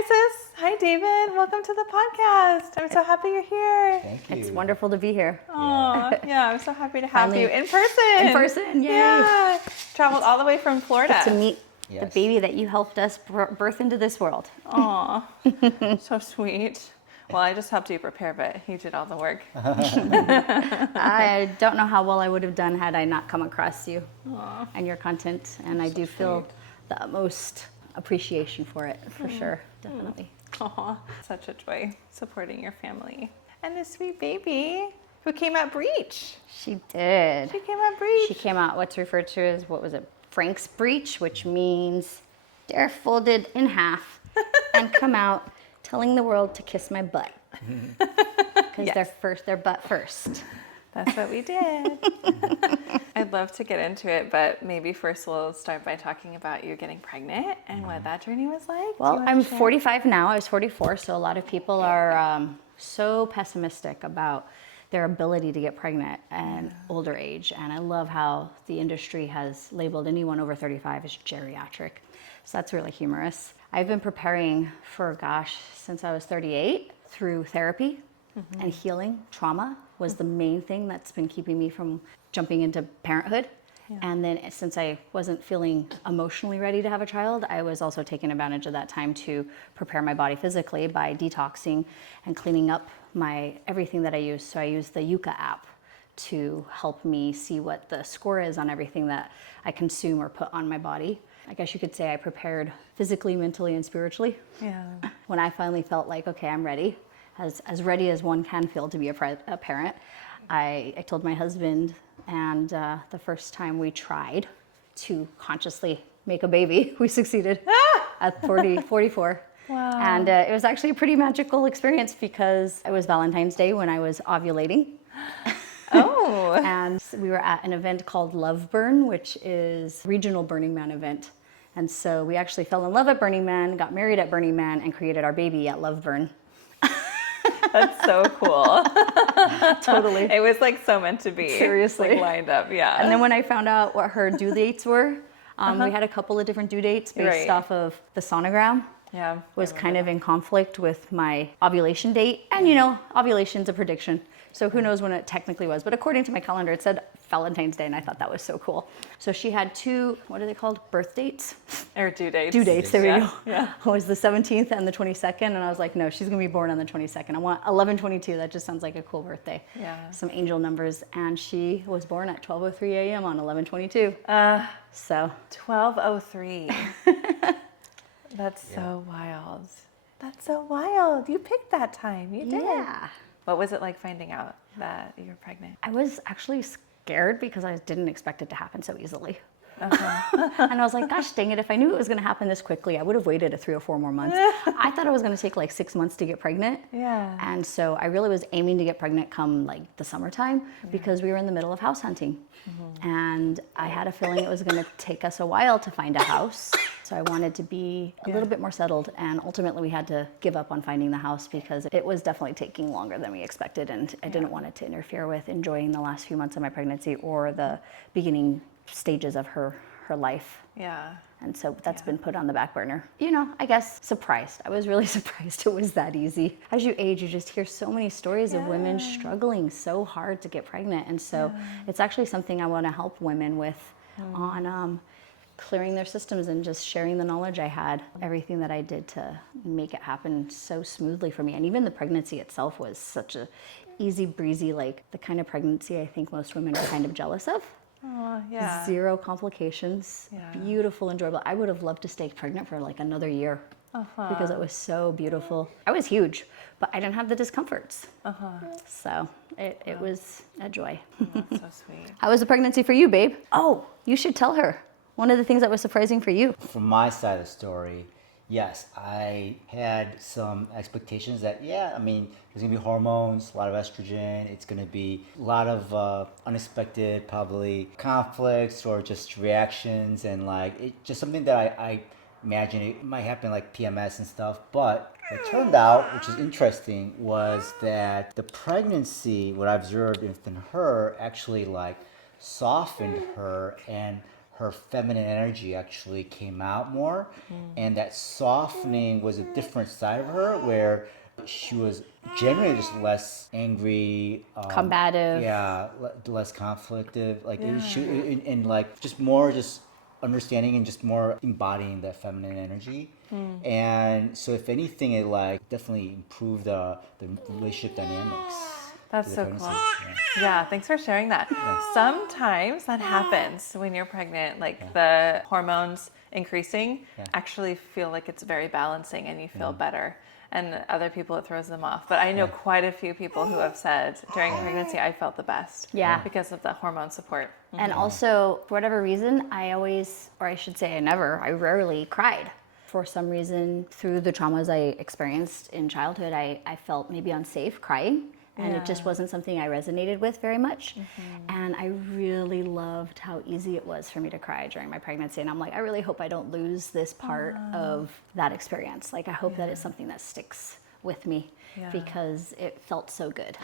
Hi, sis. Hi, David. Welcome to the podcast. I'm so happy you're here. Thank you. It's wonderful to be here. Oh, yeah. I'm so happy to have Finally, you in person. In person, yay. Yeah. Traveled all the way from Florida. To meet the Yes. baby that you helped us birth into this world. Aw, so sweet. Well, I just helped you prepare, but you did all the work. I don't know how well I would have done had I not come across you and your content, and I do feel the utmost appreciation for it, for sure, definitely. Aw, such a joy supporting your family. And this sweet baby who came at Breech. She did. She came at Breech. She came out what's referred to as, what was it, Frank's breech, which means they're folded in half and come out telling the world to kiss my butt. Because they're butt first. That's what we did. I'd love to get into it, but maybe first we'll start by talking about you getting pregnant and what that journey was like. Well, I'm 45 now. I was 44, so a lot of people are so pessimistic about their ability to get pregnant at older age. And I love how the industry has labeled anyone over 35 as geriatric. So that's really humorous. I've been preparing for, since I was 38 through therapy and healing. Trauma was the main thing that's been keeping me from jumping into parenthood. Yeah. And then since I wasn't feeling emotionally ready to have a child, I was also taking advantage of that time to prepare my body physically by detoxing and cleaning up everything that I use. So I use the Yuka app to help me see what the score is on everything that I consume or put on my body. I guess you could say I prepared physically, mentally, and spiritually. Yeah. When I finally felt like, okay, I'm ready, as ready as one can feel to be a parent, I told my husband, and the first time we tried to consciously make a baby, we succeeded at 44. Wow. And it was actually a pretty magical experience because it was Valentine's Day when I was ovulating. Oh. And we were at an event called Love Burn, which is a regional Burning Man event. And so we actually fell in love at Burning Man, got married at Burning Man, and created our baby at Love Burn. That's so cool. Totally. It was like so meant to be. Seriously. Like lined up, yeah. And then when I found out what her due dates were, we had a couple of different due dates based off of the sonogram. Yeah. Was kind of in conflict with my ovulation date. And you know, ovulation's a prediction. So who knows when it technically was. But according to my calendar, it said Valentine's Day, and I thought that was so cool. So she had two, what are they called? Birth dates? Or due dates. Due dates, there we go. Yeah. It was the 17th and the 22nd, and I was like, no, she's gonna be born on the 22nd. I want 11/22, that just sounds like a cool birthday. Yeah. Some angel numbers, and she was born at 12:03 a.m. on 11/22. So. 12:03. That's so wild. That's so wild. You picked that time. You did. Yeah. What was it like finding out that you were pregnant? I was actually scared because I didn't expect it to happen so easily. And I was like, gosh dang it, if I knew it was going to happen this quickly, I would have waited 3 or 4 more months. I thought it was going to take like 6 months to get pregnant. Yeah. And so I really was aiming to get pregnant come like the summertime because we were in the middle of house hunting. And I had a feeling it was going to take us a while to find a house. So I wanted to be a little bit more settled, and ultimately we had to give up on finding the house because it was definitely taking longer than we expected, and I didn't want it to interfere with enjoying the last few months of my pregnancy or the beginning stages of her life. Yeah. And so that's been put on the back burner. You know, I guess surprised. I was really surprised it was that easy. As you age, you just hear so many stories of women struggling so hard to get pregnant. And so it's actually something I want to help women with on clearing their systems and just sharing the knowledge I had, everything that I did to make it happen so smoothly for me. And even the pregnancy itself was such a easy breezy, like the kind of pregnancy I think most women are kind of jealous of. Oh, yeah. 0 complications, beautiful, enjoyable. I would have loved to stay pregnant for like another year because it was so beautiful. I was huge, but I didn't have the discomforts. So it was a joy. That's so sweet. How was the pregnancy for you, babe? Oh, you should tell her. One of the things that was surprising for you. From my side of the story, yes, I had some expectations that, there's going to be hormones, a lot of estrogen. It's going to be a lot of unexpected, probably conflicts or just reactions. And just something that I imagine it might happen like PMS and stuff. But it turned out, which is interesting, was that the pregnancy, what I observed in her, actually softened her, and her feminine energy actually came out more, and that softening was a different side of her where she was generally just less angry, Combative. yeah, less conflictive, like and like just more just understanding and just more embodying that feminine energy. And so if anything, it like definitely improved the relationship dynamics. That's to the so pregnancy. cool. Yeah. Yeah, thanks for sharing that. Sometimes that happens when you're pregnant, like the hormones increasing actually feel like it's very balancing and you feel better. And other people, it throws them off. But I know quite a few people who have said during pregnancy, I felt the best. Yeah. Because of the hormone support. And also, for whatever reason, I always, or I should say I rarely cried. For some reason, through the traumas I experienced in childhood, I felt maybe unsafe crying. And it just wasn't something I resonated with very much. And I really loved how easy it was for me to cry during my pregnancy. And I'm like, I really hope I don't lose this part of that experience. Like, I hope that it's something that sticks with me because it felt so good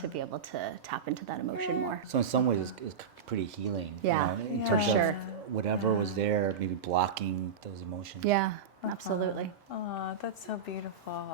to be able to tap into that emotion more. So in some ways, it's pretty healing. Yeah, you know, in for terms sure. of whatever was there, maybe blocking those emotions. Yeah, absolutely. Oh, that's so beautiful.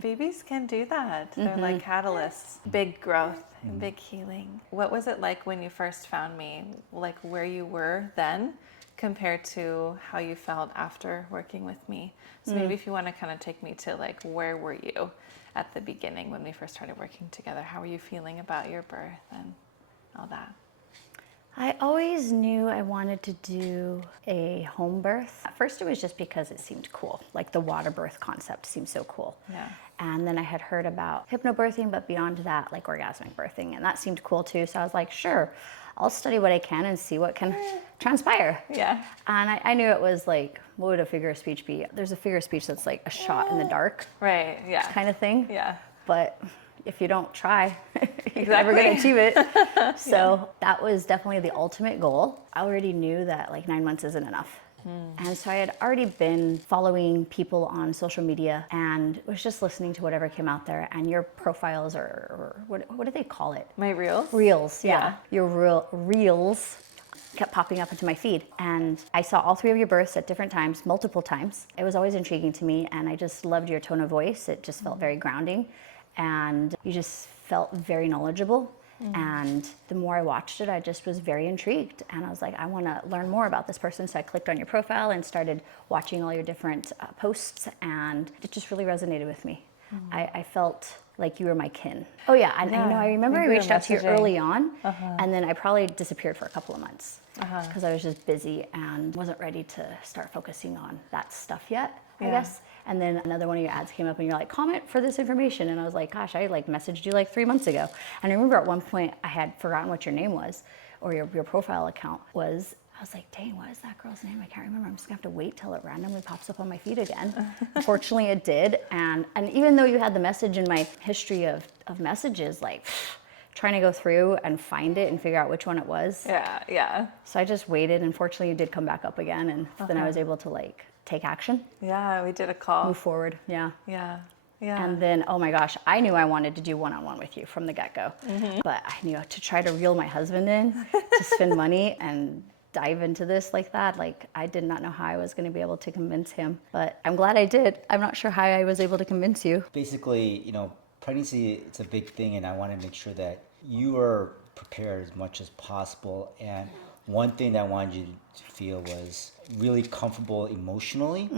Babies can do that. They're like catalysts. Big growth and big healing. What was it like when you first found me? Like where you were then compared to how you felt after working with me? So maybe if you want to kind of take me to like where were you at the beginning when we first started working together? How were you feeling about your birth and all that? I always knew I wanted to do a home birth. At first, it was just because it seemed cool. Like the water birth concept seemed so cool. Yeah. And then I had heard about hypnobirthing, but beyond that, like orgasmic birthing. And that seemed cool too. So I was like, sure, I'll study what I can and see what can transpire. Yeah. And I knew it was like, what would a figure of speech be? There's a figure of speech that's like a shot in the dark Right. Yeah. kind of thing. Yeah. But if you don't try, you're never going to achieve it. So that was definitely the ultimate goal. I already knew that like 9 months isn't enough. And so I had already been following people on social media and was just listening to whatever came out there. And your profiles or what do they call it? My reels? Reels, Yeah. Your reels kept popping up into my feed. And I saw all three of your births at different times, multiple times. It was always intriguing to me. And I just loved your tone of voice. It just felt very grounding. And you just felt very knowledgeable. And the more I watched it, I just was very intrigued. And I was like, I want to learn more about this person. So I clicked on your profile and started watching all your different posts. And it just really resonated with me. I felt like you were my kin. Oh yeah, I know. I remember I we were reached out to you messaging. early on. And then I probably disappeared for a couple of months. Because I was just busy and wasn't ready to start focusing on that stuff yet, I guess. And then another one of your ads came up and you're like, comment for this information. And I was like, gosh, I like messaged you like 3 months ago. And I remember at one point I had forgotten what your name was or your profile account was. I was like, dang, what is that girl's name? I can't remember. I'm just gonna have to wait till it randomly pops up on my feed again. Fortunately it did. And even though you had the message in my history of messages, like trying to go through and find it and figure out which one it was. Yeah. Yeah. So I just waited and fortunately you did come back up again. And then I was able to like take action, Yeah. We did a call. move forward. Yeah. Yeah. Yeah. And then, oh my gosh, I knew I wanted to do one-on-one with you from the get-go. But I knew to try to reel my husband in to spend money and dive into this like that, like I did not know how I was going to be able to convince him. But I'm glad I did. I'm not sure how I was able to convince you. Basically, you know, pregnancy, it's a big thing, and I want to make sure that you are prepared as much as possible. And one thing that I wanted you to feel was really comfortable emotionally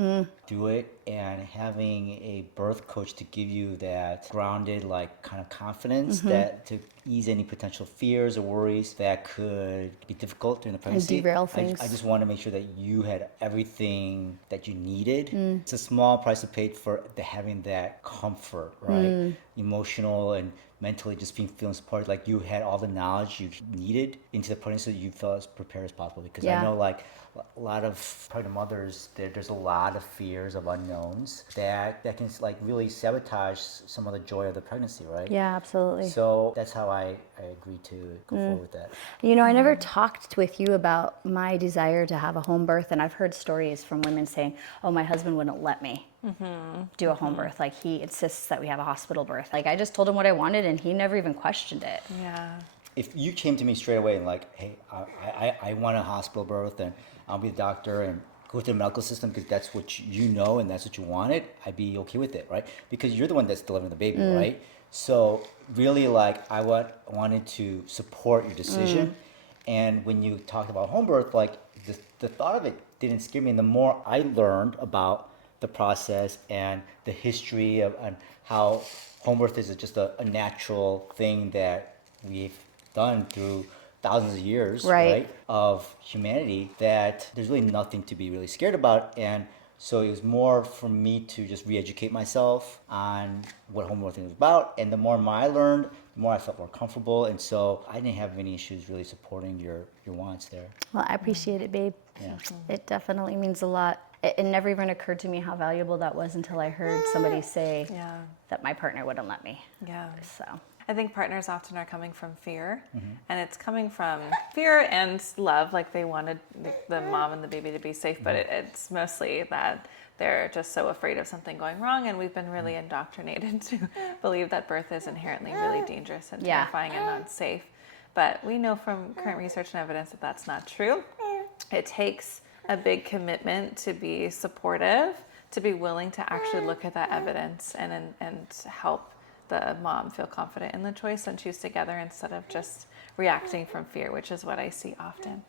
through it, and having a birth coach to give you that grounded, like kind of confidence that to ease any potential fears or worries that could be difficult during the pregnancy. derail things. I just want to make sure that you had everything that you needed. It's a small price to pay for having that comfort, right? Emotional and mentally just feeling supported, like you had all the knowledge you needed into the pregnancy so you felt as prepared as possible. Because I know like a lot of pregnant mothers, there's a lot of fears of unknowns that can like really sabotage some of the joy of the pregnancy, right? Yeah, absolutely. So that's how I agreed to go forward with that. You know, I never talked with you about my desire to have a home birth, and I've heard stories from women saying, oh, my husband wouldn't let me do a home birth. Like he insists that we have a hospital birth. Like I just told him what I wanted and he never even questioned it. Yeah. if you came to me straight away and like, hey, I want a hospital birth and I'll be the doctor and go through the medical system because that's what you know and that's what you wanted, I'd be okay with it, right? Because you're the one that's delivering the baby, right? So really, like, I wanted to support your decision. And when you talked about home birth, like, the thought of it didn't scare me. And the more I learned about the process and the history of and how home birth is just a natural thing that we've done through thousands of years, right, of humanity, that there's really nothing to be really scared about. And so it was more for me to just re-educate myself on what home birthing was about. And the more I learned, the more I felt more comfortable. And so I didn't have any issues really supporting your wants there. Well, I appreciate it, babe. Yeah. It definitely means a lot. It never even occurred to me how valuable that was until I heard somebody say that my partner wouldn't let me. Yeah. So I think partners often are coming from fear, and it's coming from fear and love. Like they wanted the mom and the baby to be safe, but it's mostly that they're just so afraid of something going wrong, and we've been really indoctrinated to believe that birth is inherently really dangerous and terrifying and unsafe. But we know from current research and evidence that that's not true. It takes a big commitment to be supportive, to be willing to actually look at that evidence and help the mom feel confident in the choice and choose together instead of just reacting from fear, which is what I see often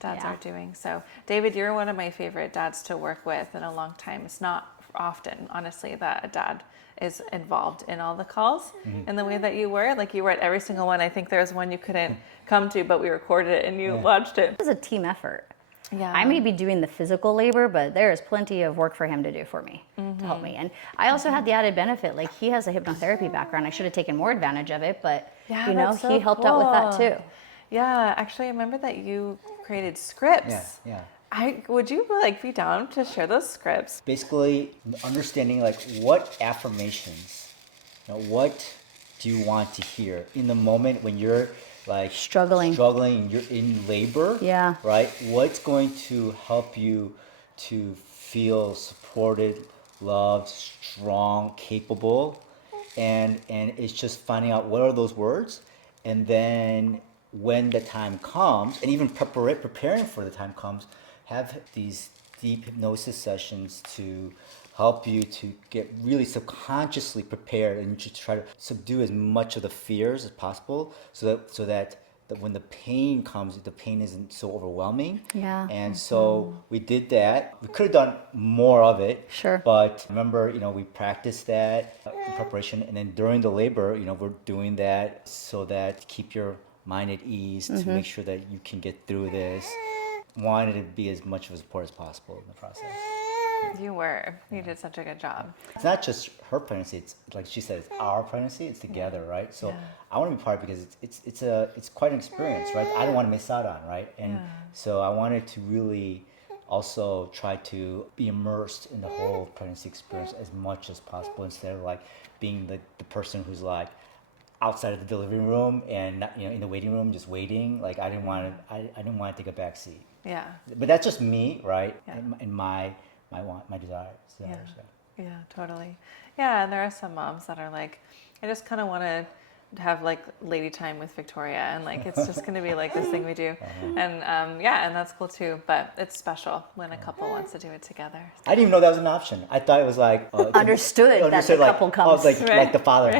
dads are doing. So David, you're one of my favorite dads to work with in a long time. It's not often, honestly, that a dad is involved in all the calls in the way that you were. Like you were at every single one. I think there was one you couldn't come to, but we recorded it and you watched it. it was a team effort. Yeah. I may be doing the physical labor, but there is plenty of work for him to do for me, to help me. And I also had the added benefit, like he has a hypnotherapy background. I should have taken more advantage of it, but you know, that's so he helped out with that too. Yeah, actually, I remember that you created scripts. Would you like be down to share those scripts? Basically, understanding like what affirmations, what do you want to hear in the moment when you're like struggling, you're in labor, right? What's going to help you to feel supported, loved, strong, capable, and it's just finding out what are those words, and then when the time comes, and even preparing for the time comes, have these deep hypnosis sessions to help you to get really subconsciously prepared and just try to subdue as much of the fears as possible so that when the pain comes, the pain isn't so overwhelming. And so we did that. We could have done more of it. But remember, we practiced that in preparation, and then during the labor, we're doing that so that keep your mind at ease, to make sure that you can get through this. Wanted to be as much of a support as possible in the process. You did such a good job. It's not just her pregnancy, it's like she said, it's our pregnancy, it's together, right? So I want to be part of it because it's quite an experience, right? I don't want to miss out on, right? And so I wanted to really also try to be immersed in the whole pregnancy experience as much as possible, instead of like being the person who's like outside of the delivery room and in the waiting room just waiting. Like I didn't want to take a back seat. But that's just me, right? And my desires there. Yeah, totally. Yeah, and there are some moms that are like, I just kind of want to have like lady time with Victoria, and like it's just going to be like this thing we do. And and that's cool too, but it's special when a couple wants to do it together. I didn't even know that was an option. I thought it was like understood that the couple comes. Like the father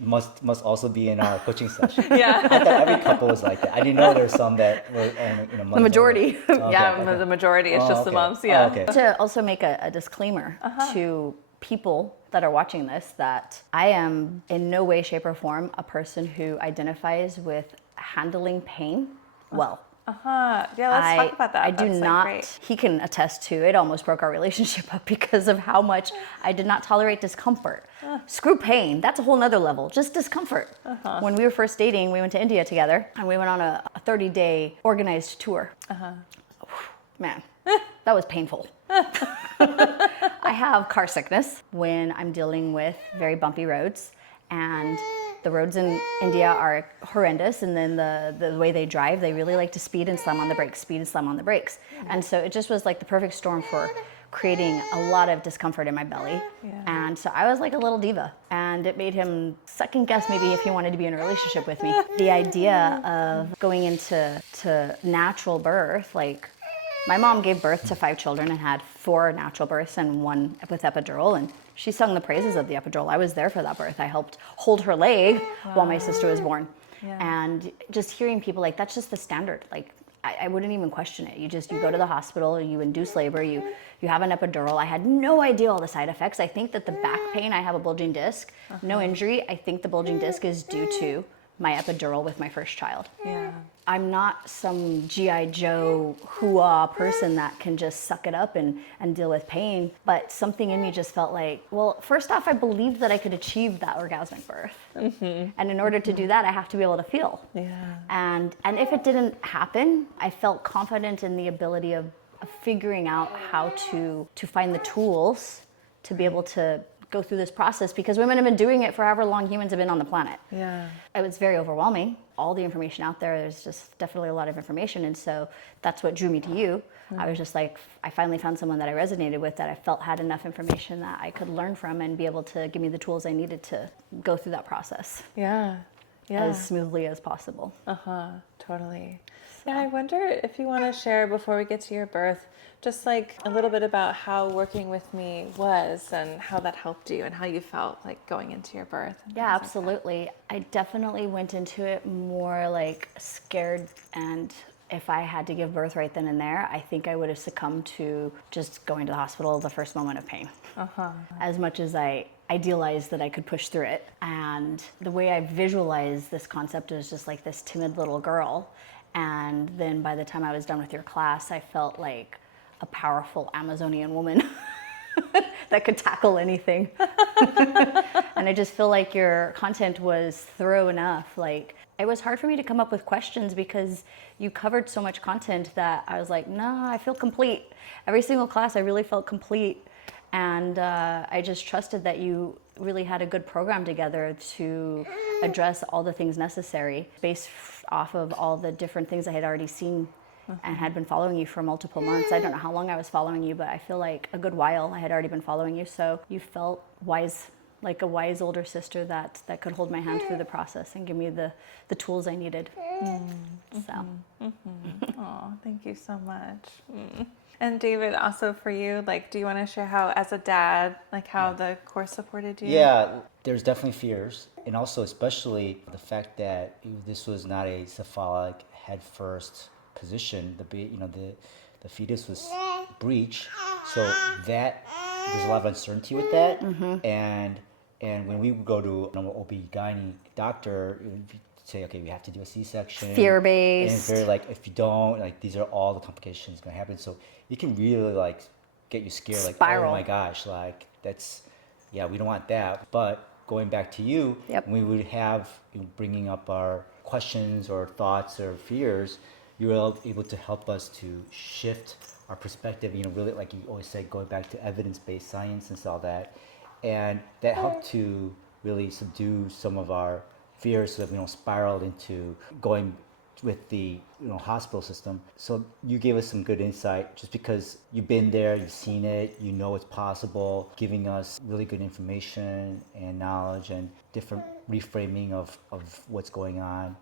must also be in our coaching session. I thought every couple was like that. I didn't know there's some that were the majority. The majority is just the moms. To also make a disclaimer to people that are watching this, that I am in no way, shape, or form a person who identifies with handling pain well. Yeah, let's talk about that. I do not. He can attest to it. Almost broke our relationship up because of how much I did not tolerate discomfort. Screw pain. That's a whole nother level. Just discomfort. When we were first dating, we went to India together, and we went on a 30-day organized tour. Man, that was painful. I have car sickness when I'm dealing with very bumpy roads, and the roads in India are horrendous, and then the way they drive, they really like to speed and slam on the brakes, And so it just was like the perfect storm for creating a lot of discomfort in my belly. And so I was like a little diva, and and it made him second guess maybe if he wanted to be in a relationship with me. The idea of going into natural birth, like my mom gave birth to 5 children and had 4 natural births and 1 with epidural, and she sung the praises of the epidural. I was there for that birth. I helped hold her leg while my sister was born. Yeah. And just hearing people like, that's just the standard. Like, I wouldn't even question it. You go to the hospital, you induce labor, you have an epidural. I had no idea all the side effects. I think that the back pain, I have a bulging disc, no injury. I think the bulging disc is due to my epidural with my first child. Yeah. I'm not some G.I. Joe hoo-ah person that can just suck it up and deal with pain, but something in me just felt like, well, first off, I believed that I could achieve that orgasmic birth. And in order to do that, I have to be able to feel. Yeah. And if it didn't happen, I felt confident in the ability of figuring out how to find the tools to be able to go through this process, because women have been doing it for however long humans have been on the planet. Yeah. It was very overwhelming. All the information out there's just definitely a lot of information. And so that's what drew me to you. I was just like, I finally found someone that I resonated with, that I felt had enough information that I could learn from and be able to give me the tools I needed to go through that process Yeah. Yeah. as smoothly as possible. Totally. Yeah, I wonder if you want to share before we get to your birth, just like a little bit about how working with me was and how that helped you and how you felt like going into your birth. And Yeah, things absolutely. I definitely went into it more like scared, and if I had to give birth right then and there, I think I would have succumbed to just going to the hospital the first moment of pain. As much as I idealized that I could push through it. And the way I visualized this concept was just like this timid little girl. And then by the time I was done with your class, I felt like a powerful Amazonian woman that could tackle anything. And I just feel like your content was thorough enough. Like, it was hard for me to come up with questions because you covered so much content that I was like, no, I feel complete. Every single class, I really felt complete. And I just trusted that you really had a good program together to address all the things necessary based off of all the different things I had already seen and had been following you for multiple months. I don't know how long I was following you, but I feel like a good while I had already been following you. So you felt wise, like a wise older sister that could hold my hand through the process and give me the tools I needed. So. Oh, thank you so much. And David, also for you, like, do you want to share how, as a dad, like how the course supported you? Yeah, there's definitely fears, and also especially the fact that this was not a cephalic head first position. The fetus was breech, so that there's a lot of uncertainty with that. And when we would go to a normal OB/GYN doctor, it would say, okay, we have to do a C-section. Fear-based. And it's very like, if you don't, like, these are all the complications going to happen. So it can really like get you scared, like, Spiral. oh my gosh, like we don't want that. But going back to you, we would have bringing up our questions or thoughts or fears, you were able to help us to shift our perspective, really, like you always say, going back to evidence-based science and all that. And that helped to really subdue some of our fears so that we don't spiral into going with the hospital system. So you gave us some good insight just because you've been there, you've seen it, you know it's possible, giving us really good information and knowledge and different reframing of what's going on.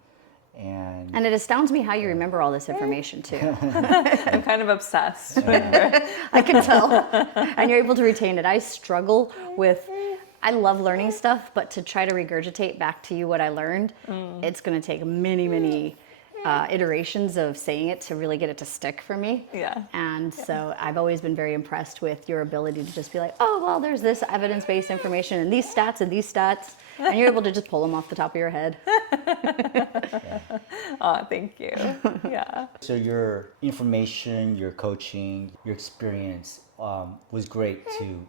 And it astounds me how you remember all this information too. I'm kind of obsessed. I can tell. And you're able to retain it. I struggle with, I love learning stuff, but to try to regurgitate back to you what I learned, it's going to take many, many iterations of saying it to really get it to stick for me. Yeah. And so I've always been very impressed with your ability to just be like, oh, well, there's this evidence-based information and these stats and these stats. And you're able to just pull them off the top of your head. Oh, thank you. Yeah. so your information, your coaching, your experience was great to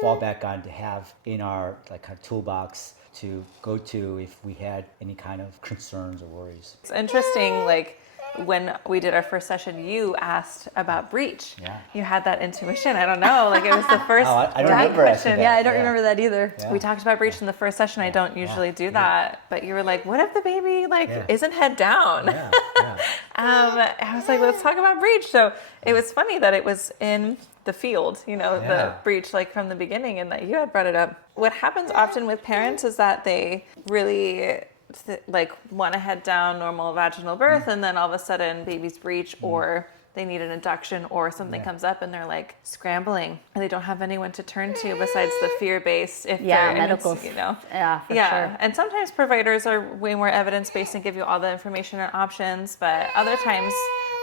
fall back on, to have in our toolbox to go to if we had any kind of concerns or worries. It's interesting, like, when we did our first session, you asked about breech. Yeah. You had that intuition. I don't know. Like, it was the first I don't dad remember asking question. that. Yeah, I don't remember that either. Yeah. We talked about breech in the first session. I don't usually do that. But you were like, what if the baby, isn't head down? Yeah. I was like, let's talk about breech. So it was funny that it was in the field, the Yeah. breech, like from the beginning, and that you had brought it up. What happens often with parents is that they really like want to head down normal vaginal birth, and then all of a sudden baby's breech, or they need an induction, or something comes up and they're like scrambling and they don't have anyone to turn to besides the fear-based medical, yeah, for sure. And sometimes providers are way more evidence-based and give you all the information and options, but other times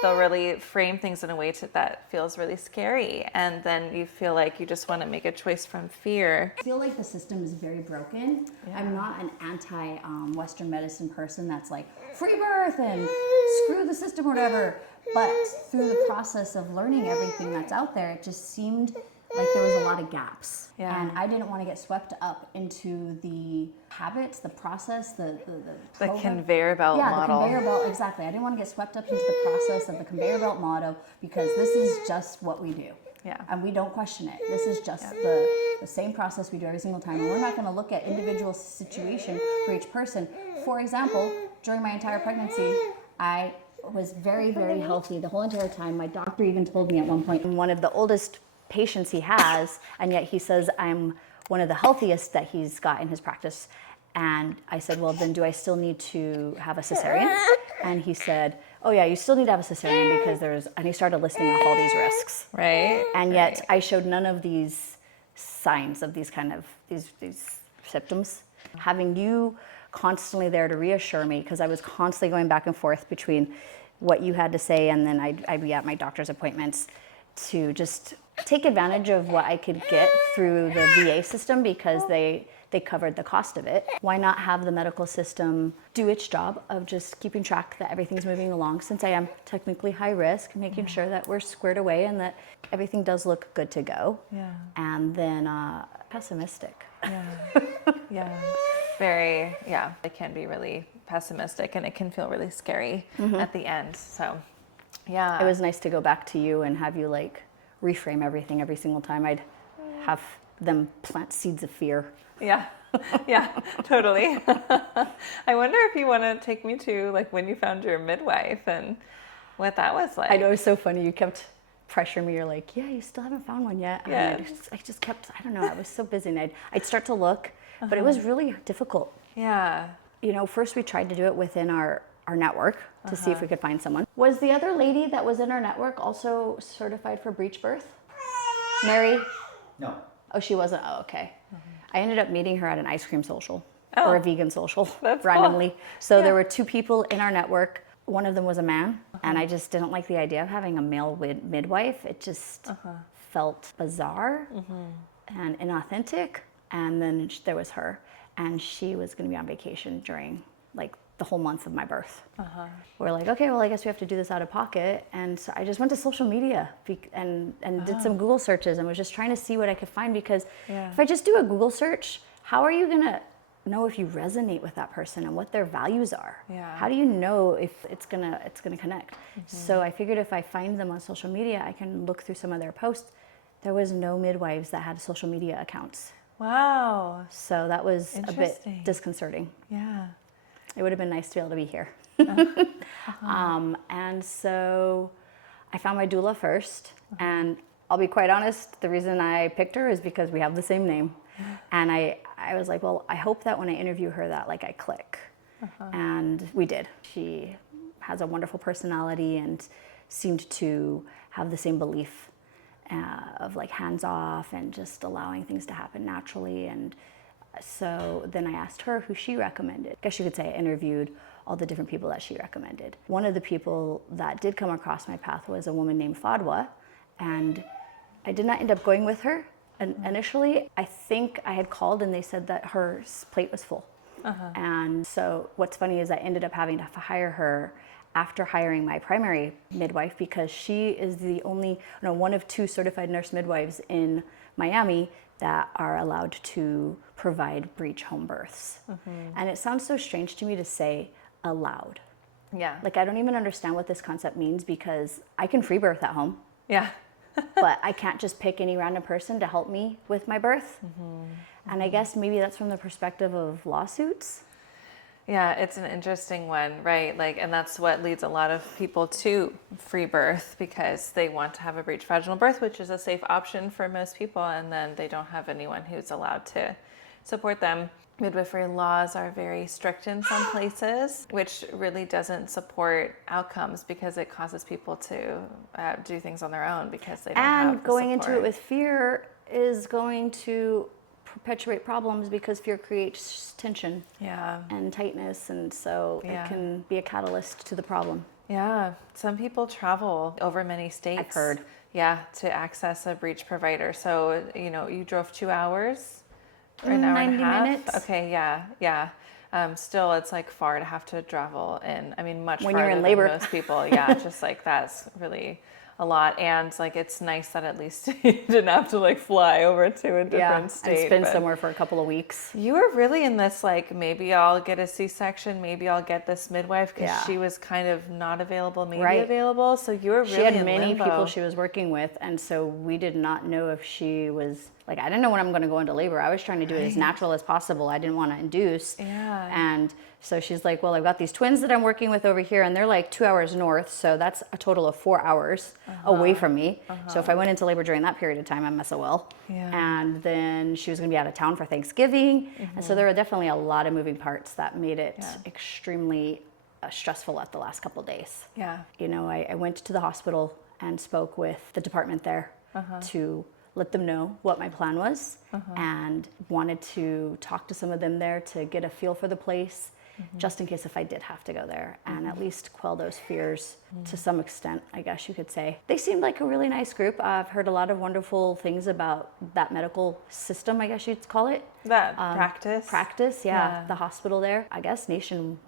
they'll really frame things in a way that feels really scary, and then you feel like you just want to make a choice from fear. I feel like the system is very broken. Yeah. I'm not an anti-Western medicine person that's like free birth and screw the system or whatever. But through the process of learning everything that's out there, it just seemed like there was a lot of gaps. Yeah. And I didn't want to get swept up into the habits, the process, the program. Conveyor belt model. The conveyor belt, exactly. I didn't want to get swept up into the process of the conveyor belt model, because this is just what we do. Yeah. And we don't question it. This is just the same process we do every single time. And we're not going to look at individual situation for each person. For example, during my entire pregnancy, I was very, very healthy the whole entire time. My doctor even told me at one point, I'm one of the oldest patients he has, and yet he says I'm one of the healthiest that he's got in his practice. And I said, well, then do I still need to have a cesarean? And he said, oh yeah, you still need to have a cesarean because and he started listing off all these risks. Right. And yet I showed none of these signs of these kind of, these symptoms. Having you constantly there to reassure me, because I was constantly going back and forth between what you had to say, and then I'd be at my doctor's appointments to just take advantage of what I could get through the VA system, because they covered the cost of it. Why not have the medical system do its job of just keeping track that everything's moving along, since I am technically high risk, making sure that we're squared away and that everything does look good to go. Yeah. And then pessimistic. Yeah. Yeah. It can be really pessimistic, and it can feel really scary at the end. So, yeah. It was nice to go back to you and have you like reframe everything every single time. I'd have them plant seeds of fear. Yeah. Yeah, totally. I wonder if you want to take me to like when you found your midwife and what that was like. I know, it was so funny. You kept pressuring me. You're like, yeah, you still haven't found one yet. Yeah. And I just kept, I don't know, I was so busy, and I'd start to look, but it was really difficult. Yeah. First we tried to do it within our network to see if we could find someone. Was the other lady that was in our network also certified for breech birth? Mary? No. Oh, she wasn't? Oh, okay. I ended up meeting her at an ice cream social or a vegan social That's randomly. cool. So there were two people in our network. One of them was a man, and I just didn't like the idea of having a male midwife. It just felt bizarre and inauthentic. And then there was her, and she was going to be on vacation during like the whole month of my birth. We're like, okay, well, I guess we have to do this out of pocket. And so I just went to social media and did some Google searches, and was just trying to see what I could find, because if I just do a Google search, how are you going to know if you resonate with that person and what their values are? Yeah. How do you know if it's gonna connect? So I figured if I find them on social media, I can look through some of their posts. There was no midwives that had social media accounts. Wow. So that was a bit Interesting. disconcerting. Yeah. It would have been nice to be able to be here. And so I found my doula first. And I'll be quite honest, the reason I picked her is because we have the same name. And I was like, well, I hope that when I interview her that like I click. And we did. She has a wonderful personality and seemed to have the same belief of like hands off and just allowing things to happen naturally. And so then I asked her who she recommended. I guess you could say I interviewed all the different people that she recommended. One of the people that did come across my path was a woman named Fadwa, and I did not end up going with her. And initially, I think I had called and they said that her plate was full. And so what's funny is I ended up having to hire her after hiring my primary midwife, because she is the only, one of two certified nurse midwives in Miami that are allowed to provide breech home births. And it sounds so strange to me to say allowed. Yeah. Like, I don't even understand what this concept means, because I can free birth at home. Yeah. But I can't just pick any random person to help me with my birth. And I guess maybe that's from the perspective of lawsuits. Yeah, it's an interesting one, right? Like, and that's what leads a lot of people to free birth, because they want to have a breech vaginal birth, which is a safe option for most people, and then they don't have anyone who's allowed to support them. Midwifery laws are very strict in some places, which really doesn't support outcomes, because it causes people to do things on their own because they don't have And the going into it support. with fear is going to perpetuate problems, because fear creates tension Yeah. and tightness, and so Yeah. it can be a catalyst to the problem. Yeah, some people travel over many states. I've heard. Yeah, to access a breech provider. So, you drove 2 hours or an hour and a 90 half? minutes. Okay, yeah, yeah. Still, it's like far to have to travel, and I mean, much When farther you're in than labor. most people. Yeah, just like that's really a lot. And like, it's nice that at least you didn't have to like fly over to a different state. and spend but- somewhere for a couple of weeks. You were really in this, like, maybe I'll get a C-section, maybe I'll get this midwife, because Yeah. she was kind of not available, maybe Right. available. So you were really She had in many limbo. people she was working with, and so we did not know if she was, like, I didn't know when I'm going to go into labor. I was trying to do it as natural as possible. I didn't want to induce. Yeah. And so she's like, well, I've got these twins that I'm working with over here, and they're like 2 hours north, so that's a total of 4 hours away from me. So if I went into labor during that period of time, I'm SOL. Yeah. And then she was going to be out of town for Thanksgiving. And so there were definitely a lot of moving parts that made it extremely stressful at the last couple of days. Yeah. You know, I went to the hospital and spoke with the department there to let them know what my plan was, and wanted to talk to some of them there to get a feel for the place, just in case if I did have to go there, and at least quell those fears to some extent, I guess you could say. They seemed like a really nice group. I've heard a lot of wonderful things about that medical system, I guess you'd call it. That practice. Practice, yeah. The hospital there, I guess nationwide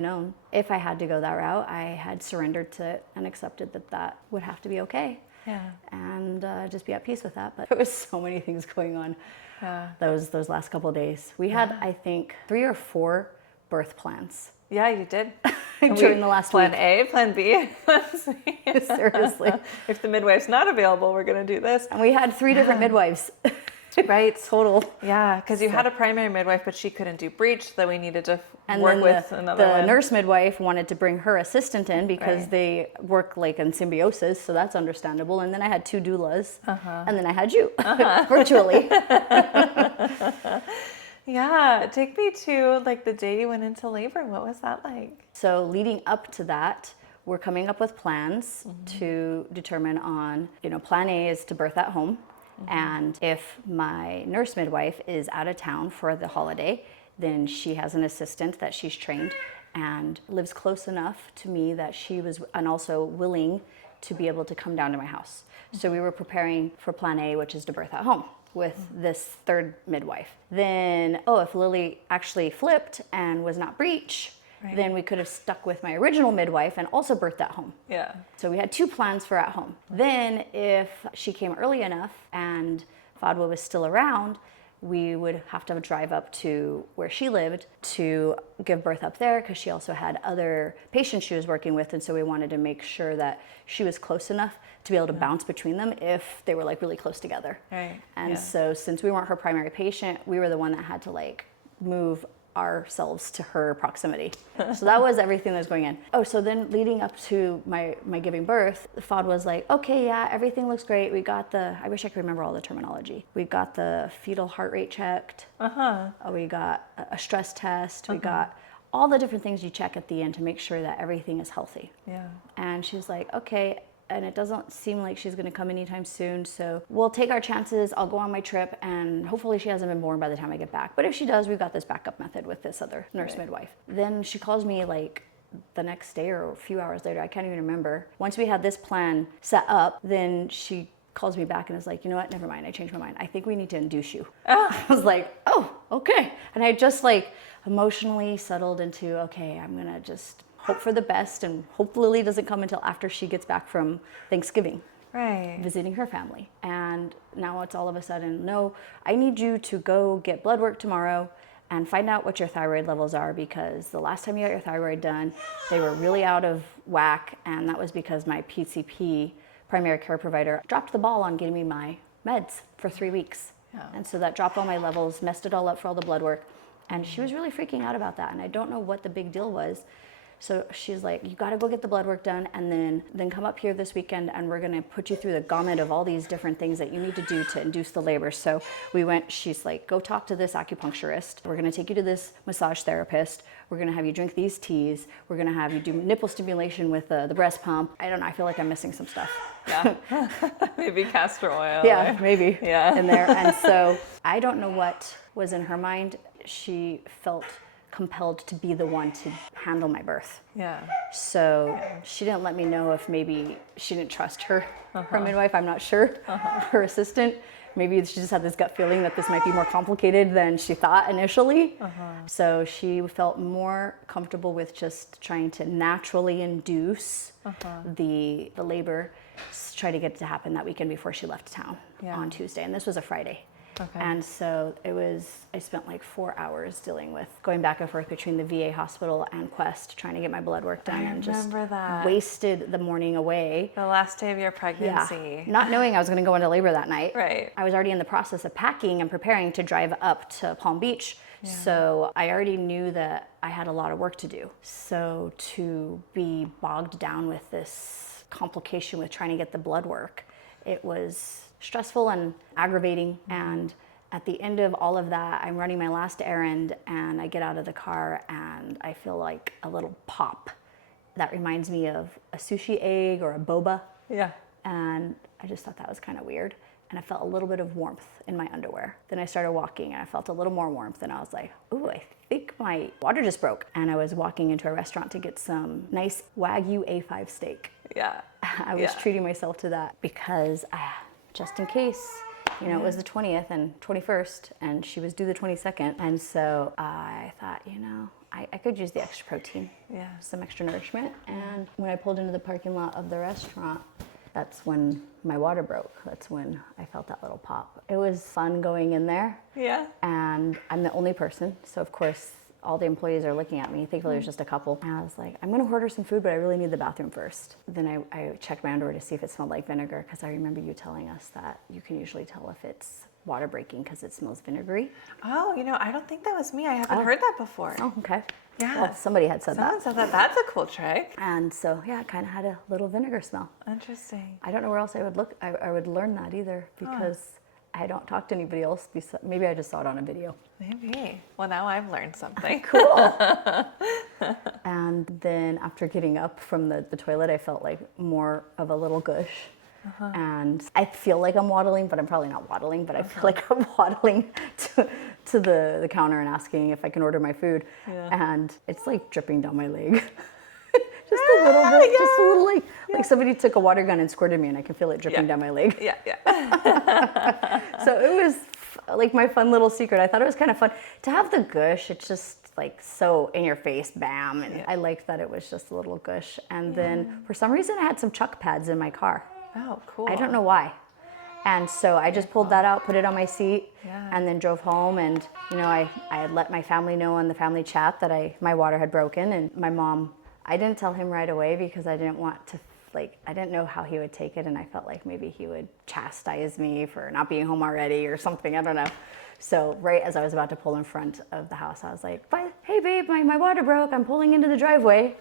known. If I had to go that route, I had surrendered to it and accepted that that would have to be okay. Yeah. And just be at peace with that. But there was so many things going on those last couple of days. We had, I think, 3 or 4 birth plans Yeah, you did. during the last Plan week. A, Plan B. Seriously. If the midwife's not available, we're going to do this. And we had 3 different midwives. Right. Total. Yeah, because you had a primary midwife, but she couldn't do breech, so we needed to And work then with another the one. nurse midwife wanted to bring her assistant in because Right. they work like in symbiosis, so that's understandable. And then I had 2 doulas, and then I had you virtually. Yeah, take me to like the day you went into labor. What was that like? So leading up to that, we're coming up with plans to determine on, plan A is to birth at home. And if my nurse midwife is out of town for the holiday, then she has an assistant that she's trained and lives close enough to me that she was, and also willing to be able to come down to my house. So we were preparing for plan A, which is to birth at home with this 3rd midwife. Then, if Lily actually flipped and was not breech, Right. then we could have stuck with my original midwife and also birthed at home. Yeah. So we had 2 plans for at home. Then if she came early enough and Fadwa was still around, we would have to drive up to where she lived to give birth up there, because she also had other patients she was working with, and so we wanted to make sure that she was close enough to be able to bounce between them if they were like really close together. Right. And Yeah. so since we weren't her primary patient, we were the one that had to like move ourselves to her proximity. So that was everything that was going in. So then leading up to my giving birth, Fad was like, okay, yeah, everything looks great. We got I wish I could remember all the terminology. We got the fetal heart rate checked. We got a stress test. We got all the different things you check at the end to make sure that everything is healthy. Yeah. And she's like, okay, and it doesn't seem like she's going to come anytime soon, so we'll take our chances. I'll go on my trip, and hopefully she hasn't been born by the time I get back. But if she does, we've got this backup method with this other nurse midwife. Then she calls me like the next day or a few hours later, I can't even remember. Once we had this plan set up, then she calls me back and is like, you know what, never mind, I changed my mind. I think we need to induce you. I was like, oh, okay. And I just like emotionally settled into, okay, I'm gonna just hope for the best, and hope Lily doesn't come until after she gets back from Thanksgiving, Right. visiting her family. And now it's all of a sudden, no, I need you to go get blood work tomorrow and find out what your thyroid levels are, because the last time you got your thyroid done, they were really out of whack, and that was because my PCP, primary care provider, dropped the ball on getting me my meds for 3 weeks. Yeah. And so that dropped all my levels, messed it all up for all the blood work. And she was really freaking out about that. And I don't know what the big deal was. So she's like, you got to go get the blood work done and then come up here this weekend and we're going to put you through the gamut of all these different things that you need to do to induce the labor. So we went, she's like, go talk to this acupuncturist. We're going to take you to this massage therapist. We're going to have you drink these teas. We're going to have you do nipple stimulation with the breast pump. I don't know. I feel like I'm missing some stuff. Yeah. Maybe castor oil. Yeah, maybe. Yeah. In there. And so I don't know what was in her mind. She felt compelled to be the one to handle my birth. Yeah. So she didn't let me know if maybe she didn't trust her midwife. I'm not sure. Her assistant. Maybe she just had this gut feeling that this might be more complicated than she thought initially. So she felt more comfortable with just trying to naturally induce the labor, try to get it to happen that weekend before she left town on Tuesday. And this was a Friday. Okay. And so I spent like 4 hours dealing with going back and forth between the VA hospital and Quest, trying to get my blood work done. And just wasted the morning away. The last day of your pregnancy. Yeah. Not knowing I was going to go into labor that night. Right. I was already in the process of packing and preparing to drive up to Palm Beach. Yeah. So I already knew that I had a lot of work to do. So to be bogged down with this complication with trying to get the blood work, it was stressful and aggravating. And at the end of all of that, I'm running my last errand and I get out of the car and I feel like a little pop. That reminds me of a sushi egg or a boba. Yeah. And I just thought that was kind of weird. And I felt a little bit of warmth in my underwear. Then I started walking and I felt a little more warmth and I was like, ooh, I think my water just broke. And I was walking into a restaurant to get some nice Wagyu A5 steak. Yeah. I was treating myself to that because just in case, it was the 20th and 21st and she was due the 22nd. And so I thought, I could use the extra protein, some extra nourishment. And when I pulled into the parking lot of the restaurant, that's when my water broke. That's when I felt that little pop. It was fun going in there. Yeah. And I'm the only person. So of course, all the employees are looking at me. Thankfully, there's just a couple. And I was like, I'm going to order some food, but I really need the bathroom first. Then I checked my underwear to see if it smelled like vinegar, because I remember you telling us that you can usually tell if it's water breaking because it smells vinegary. Oh, I don't think that was me. I haven't heard that before. Oh, okay. Yeah. Well, somebody had said Someone that. said that. That's a cool trick. And so, it kind of had a little vinegar smell. Interesting. I don't know where else I would look. I would learn that either because I don't talk to anybody else. Maybe I just saw it on a video. Maybe. Well, now I've learned something. Cool. And then after getting up from the toilet, I felt like more of a little gush. And I feel like I'm waddling, but I'm probably not waddling, but I feel like I'm waddling to the counter and asking if I can order my food. Yeah. And it's like dripping down my leg. Just a little bit, just a little like somebody took a water gun and squirted me and I can feel it dripping down my leg. Yeah, yeah. So it was like my fun little secret. I thought it was kind of fun to have the gush. It's just like so in your face, bam. And I liked that it was just a little gush. And then for some reason I had some chuck pads in my car. Oh, cool. I don't know why. And so I just pulled that out, put it on my seat, and then drove home. And, I had let my family know on the family chat that my water had broken. And my mom, I didn't tell him right away because I didn't want to, I didn't know how he would take it. And I felt like maybe he would chastise me for not being home already or something. I don't know. So right as I was about to pull in front of the house, I was like, hey, babe, my water broke. I'm pulling into the driveway.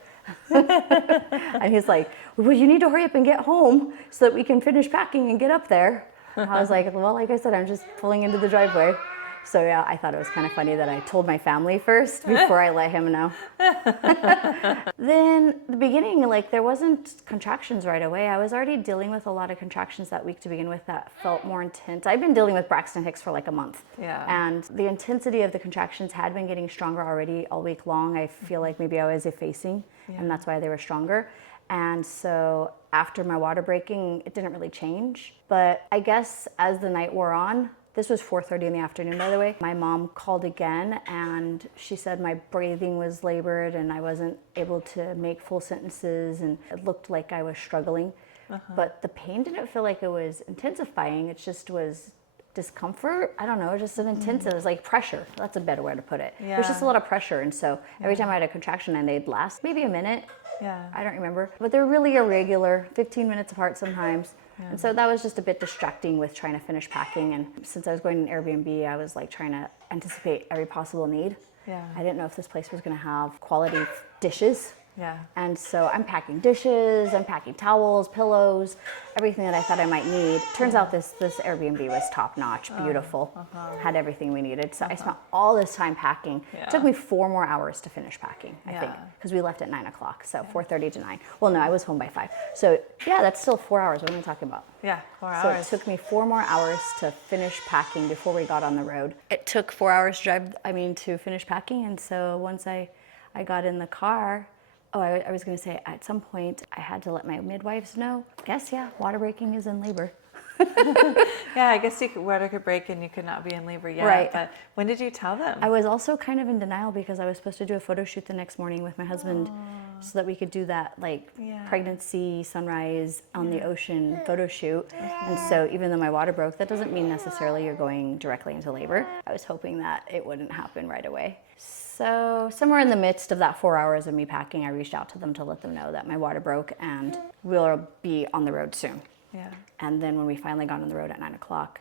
And he's like, well, you need to hurry up and get home so that we can finish packing and get up there. And I was like, well, like I said, I'm just pulling into the driveway. So I thought it was kind of funny that I told my family first before I let him know. Then the beginning, there wasn't contractions right away. I was already dealing with a lot of contractions that week to begin with that felt more intense. I've been dealing with Braxton Hicks for a month. Yeah. And the intensity of the contractions had been getting stronger already all week long. I feel like maybe I was effacing, and that's why they were stronger. And so after my water breaking, it didn't really change. But I guess as the night wore on, this was 4:30 in the afternoon, by the way. My mom called again and she said my breathing was labored and I wasn't able to make full sentences and it looked like I was struggling. But the pain didn't feel like it was intensifying. It just was discomfort. I don't know, just an intense, it was like pressure. That's a better way to put it. Yeah. There's just a lot of pressure. And so every time I had a contraction and they'd last maybe a minute. Yeah. I don't remember. But they're really irregular, 15 minutes apart sometimes. And so that was just a bit distracting with trying to finish packing. And since I was going to an Airbnb, I was like trying to anticipate every possible need. Yeah. I didn't know if this place was going to have quality dishes. Yeah. And so I'm packing dishes, I'm packing towels, pillows, everything that I thought I might need. Turns out this Airbnb was top notch, beautiful, had everything we needed. So I spent all this time packing. Yeah. It took me 4 more hours to finish packing, I think, because we left at 9 o'clock. So 4:30 to 9. Well, no, I was home by 5. So yeah, that's still 4 hours. What am I talking about? Yeah, 4 So hours. it took me 4 more hours to finish packing before we got on the road. It took 4 hours to finish packing. And so once I got in the car, I was going to say at some point I had to let my midwives know. I guess, water breaking is in labor. Yeah, I guess water could break and you could not be in labor yet. Right. But when did you tell them? I was also kind of in denial because I was supposed to do a photo shoot the next morning with my husband so that we could do that pregnancy, sunrise on the ocean photo shoot. And so even though my water broke, that doesn't mean necessarily you're going directly into labor. I was hoping that it wouldn't happen right away. So somewhere in the midst of that 4 hours of me packing, I reached out to them to let them know that my water broke and we'll be on the road soon. Yeah. And then when we finally got on the road at 9 o'clock,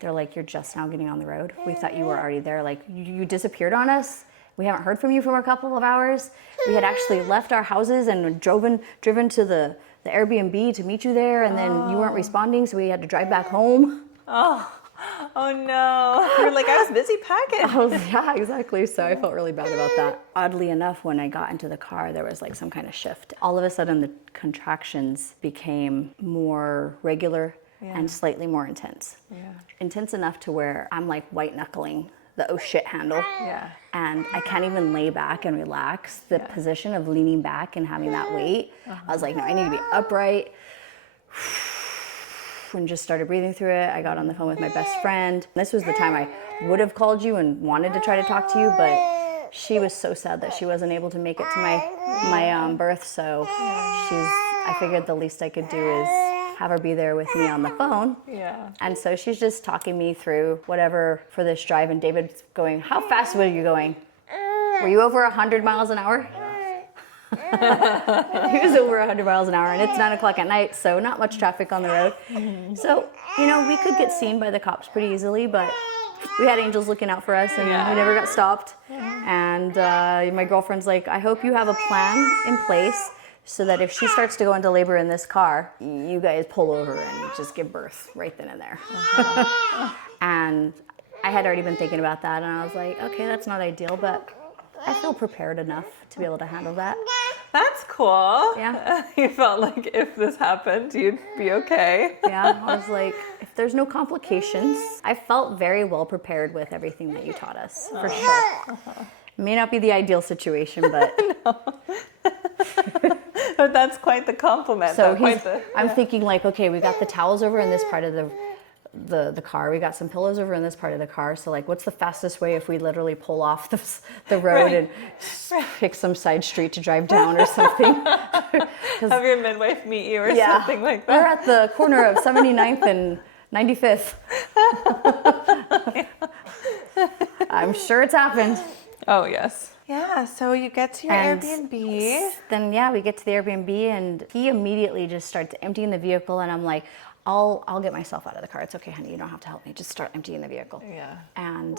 they're like, "You're just now getting on the road. We thought you were already there. Like, you disappeared on us. We haven't heard from you for a couple of hours. We had actually left our houses and driven to the Airbnb to meet you there, and then you weren't responding, so we had to drive back home." Oh no. You're like, I was busy packing. Yeah, exactly. So I felt really bad about that. Oddly enough, when I got into the car, there was like some kind of shift. All of a sudden, the contractions became more regular and slightly more intense. Yeah. Intense enough to where I'm like white knuckling the oh shit handle. Yeah. And I can't even lay back and relax. The position of leaning back and having that weight, I was like, no, I need to be upright. And just started breathing through it. I got on the phone with my best friend. This was the time I would have called you and wanted to try to talk to you, but she was so sad that she wasn't able to make it to my birth. So I figured the least I could do is have her be there with me on the phone. Yeah. And so she's just talking me through whatever for this drive. And David's going, "How fast were you going? Were you over 100 miles an hour?" He was over 100 miles an hour, and it's 9 o'clock at night, so not much traffic on the road. So, we could get seen by the cops pretty easily, but we had angels looking out for us, and we never got stopped. And my girlfriend's like, "I hope you have a plan in place so that if she starts to go into labor in this car, you guys pull over and just give birth right then and there." And I had already been thinking about that, and I was like, okay, that's not ideal, but I feel prepared enough to be able to handle that. That's cool. Yeah. You felt like if this happened, you'd be okay. Yeah, I was like, if there's no complications, I felt very well prepared with everything that you taught us, for sure. It may not be the ideal situation, but... But that's quite the compliment. So I'm thinking like, okay, we got the towels over in this part of the car. We got some pillows over in this part of the car. So like, what's the fastest way if we literally pull off the road and pick some side street to drive down or something? Have your midwife meet you or something like that. We're at the corner of 79th and 95th. I'm sure it's happened. Oh, yes. Yeah, so you get to your Airbnb. Then we get to the Airbnb, and he immediately just starts emptying the vehicle, and I'm like, I'll get myself out of the car. It's okay, honey. You don't have to help me. Just start emptying the vehicle. Yeah. And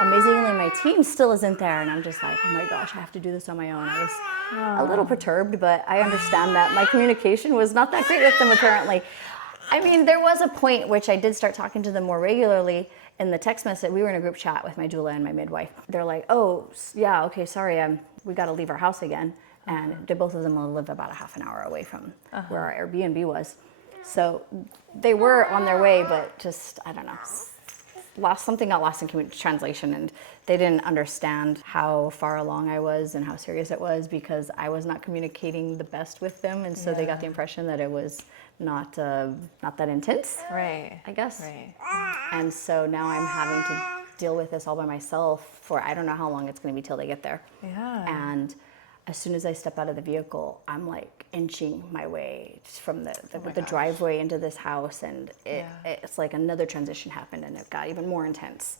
amazingly, my team still isn't there, and I'm just like, oh my gosh, I have to do this on my own. I was a little perturbed, but I understand that my communication was not that great with them, apparently. I mean, there was a point which I did start talking to them more regularly in the text message. We were in a group chat with my doula and my midwife. They're like, "Oh, yeah, okay, sorry, we got to leave our house again." And both of them live about a half an hour away from where our Airbnb was. So they were on their way, but just, I don't know, something got lost in translation, and they didn't understand how far along I was and how serious it was because I was not communicating the best with them, and so they got the impression that it was not that intense, Right. I guess. Right. And so now I'm having to deal with this all by myself for I don't know how long it's going to be till they get there. Yeah. And as soon as I step out of the vehicle, I'm like inching my way from the driveway into this house, and it's like another transition happened, and it got even more intense.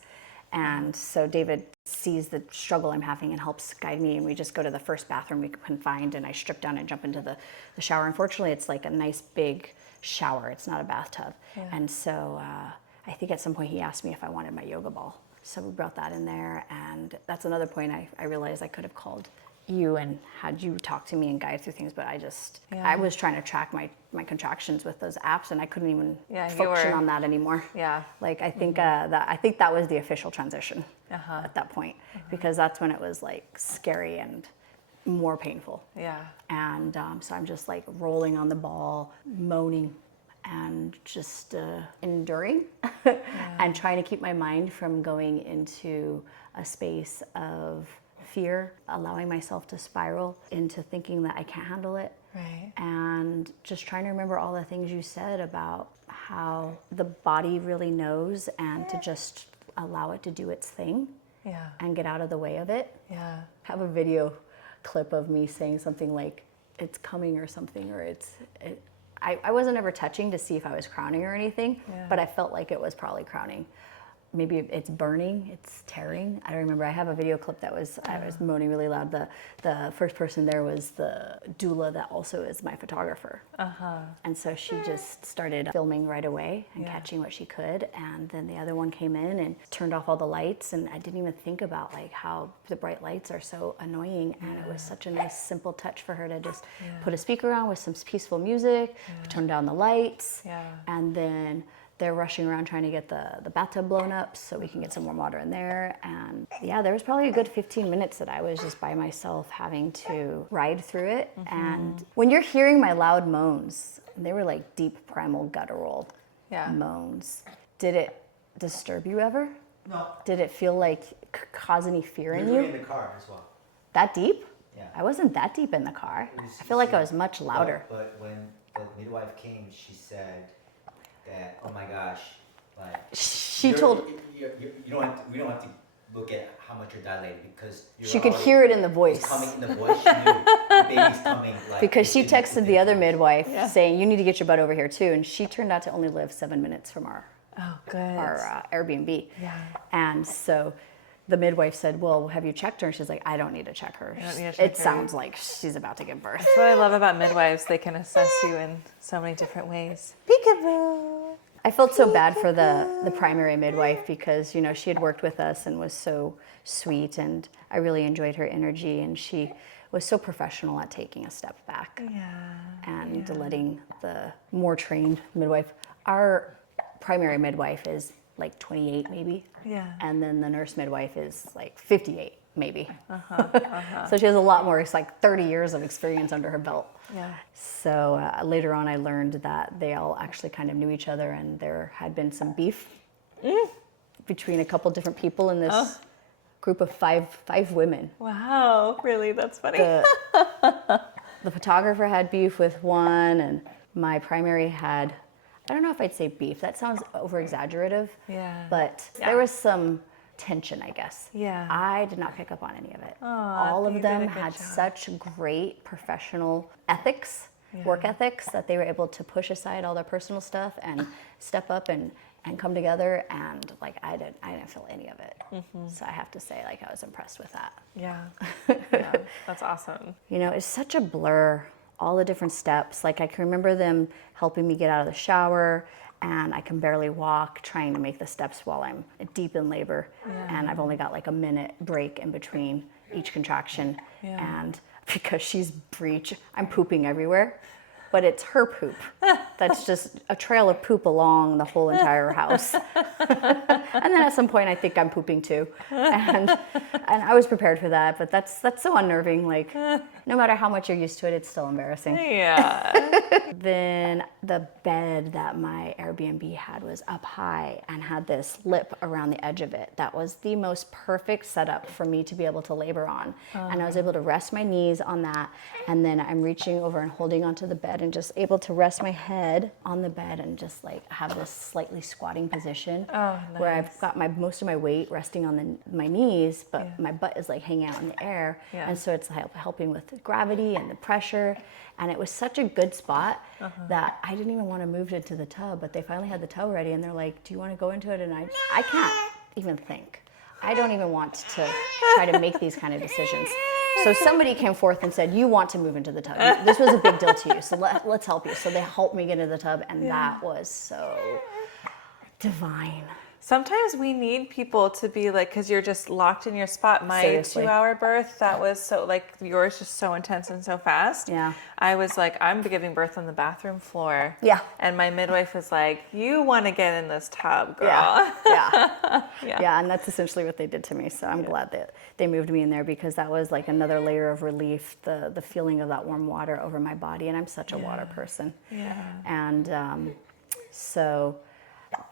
And so David sees the struggle I'm having and helps guide me, and we just go to the first bathroom we can find, and I strip down and jump into the shower. Unfortunately, it's like a nice big shower. It's not a bathtub. And so I think at some point he asked me if I wanted my yoga ball. So we brought that in there. And that's another point I realized I could have called you and had you talk to me and guide through things, but I was trying to track my contractions with those apps, and I couldn't even function on that anymore. Like I think that was the official transition at that point, because that's when it was like scary and more painful. And so I'm just like rolling on the ball, moaning, and just enduring and trying to keep my mind from going into a space of fear, allowing myself to spiral into thinking that I can't handle it. And just trying to remember all the things you said about how the body really knows, and to just allow it to do its thing and get out of the way of it. Have a video clip of me saying something like, it's coming or something, or I wasn't ever touching to see if I was crowning or anything, but I felt like it was probably crowning. Maybe it's burning, it's tearing. I don't remember. I have a video clip that I was moaning really loud. The first person there was the doula that also is my photographer. And so she just started filming right away and catching what she could. And then the other one came in and turned off all the lights. And I didn't even think about like how the bright lights are so annoying. And it was such a nice, simple touch for her to just put a speaker on with some peaceful music, turn down the lights, and then they're rushing around trying to get the bathtub blown up so we can get some warm water in there. And there was probably a good 15 minutes that I was just by myself having to ride through it. And when you're hearing my loud moans, they were like deep, primal, guttural moans. Did it disturb you ever? No. Did it feel like cause any fear in you? In the car as well. That deep? Yeah. I wasn't that deep in the car. I feel like I was much louder. But when the midwife came, she said that, oh my gosh, like she told we don't have to look at how much you're dilated, because she could hear it in the voice. It's coming in the voice. She knew the baby's coming. Like, because she texted the other midwife saying, you need to get your butt over here too. And she turned out to only live 7 minutes from our Airbnb. And so the midwife said, well, have you checked her? And she's like, I don't need to check her. It sounds like she's about to give birth. That's what I love about midwives. They can assess you in so many different ways. Peekaboo. I felt so bad for the primary midwife, because, she had worked with us and was so sweet, and I really enjoyed her energy, and she was so professional at taking a step back and letting the more trained midwife. Our primary midwife is like 28 maybe. And then the nurse midwife is like 58 maybe. So she has a lot more. It's like 30 years of experience under her belt. So later on I learned that they all actually kind of knew each other, and there had been some beef between a couple different people in this group of five women. Wow, really? That's funny. The photographer had beef with one, and my primary had, I don't know if I'd say beef. That sounds over-exaggerative. But there was some tension, I guess. I did not pick up on any of it. All of them had such great professional ethics, work ethics, that they were able to push aside all their personal stuff and step up and come together, and like I didn't feel any of it. So I have to say, like, I was impressed with that. That's awesome. It's such a blur, all the different steps. Like, I can remember them helping me get out of the shower, and I can barely walk, trying to make the steps while I'm deep in labor. And I've only got like a minute break in between each contraction. And because she's Breech, I'm pooping everywhere. But it's her poop. That's just a trail of poop along the whole entire house. And then at some point I think I'm pooping too. And I was prepared for that, but that's so unnerving. Like, no matter how much you're used to it, it's still embarrassing. Then the bed that my Airbnb had was up high and had this lip around the edge of it. That was the most perfect setup for me to be able to labor on. And I was able to rest my knees on that, and then I'm reaching over and holding onto the bed and just able to rest my head on the bed and just like have this slightly squatting position where I've got most of my weight resting on my knees, but my butt is like hanging out in the air. And so it's helping with the gravity and the pressure. And it was such a good spot that I didn't even want to move it to the tub, but they finally had the tub ready, and they're like, do you want to go into it? And I can't even think. I don't even want to try to make these kind of decisions. So somebody came forth and said, you want to move into the tub. This was a big deal to you, so let's help you. So they helped me get into the tub, and that was so divine. Sometimes we need people to be like, because you're just locked in your spot. My Seriously. 2-hour birth, that was so, like, yours just so intense and so fast. Yeah. I was like, I'm giving birth on the bathroom floor. Yeah. And my midwife was like, you want to get in this tub, girl. Yeah, and that's essentially what they did to me. So I'm glad that they moved me in there, because that was like another layer of relief, the feeling of that warm water over my body. And I'm such a water person. Yeah. And so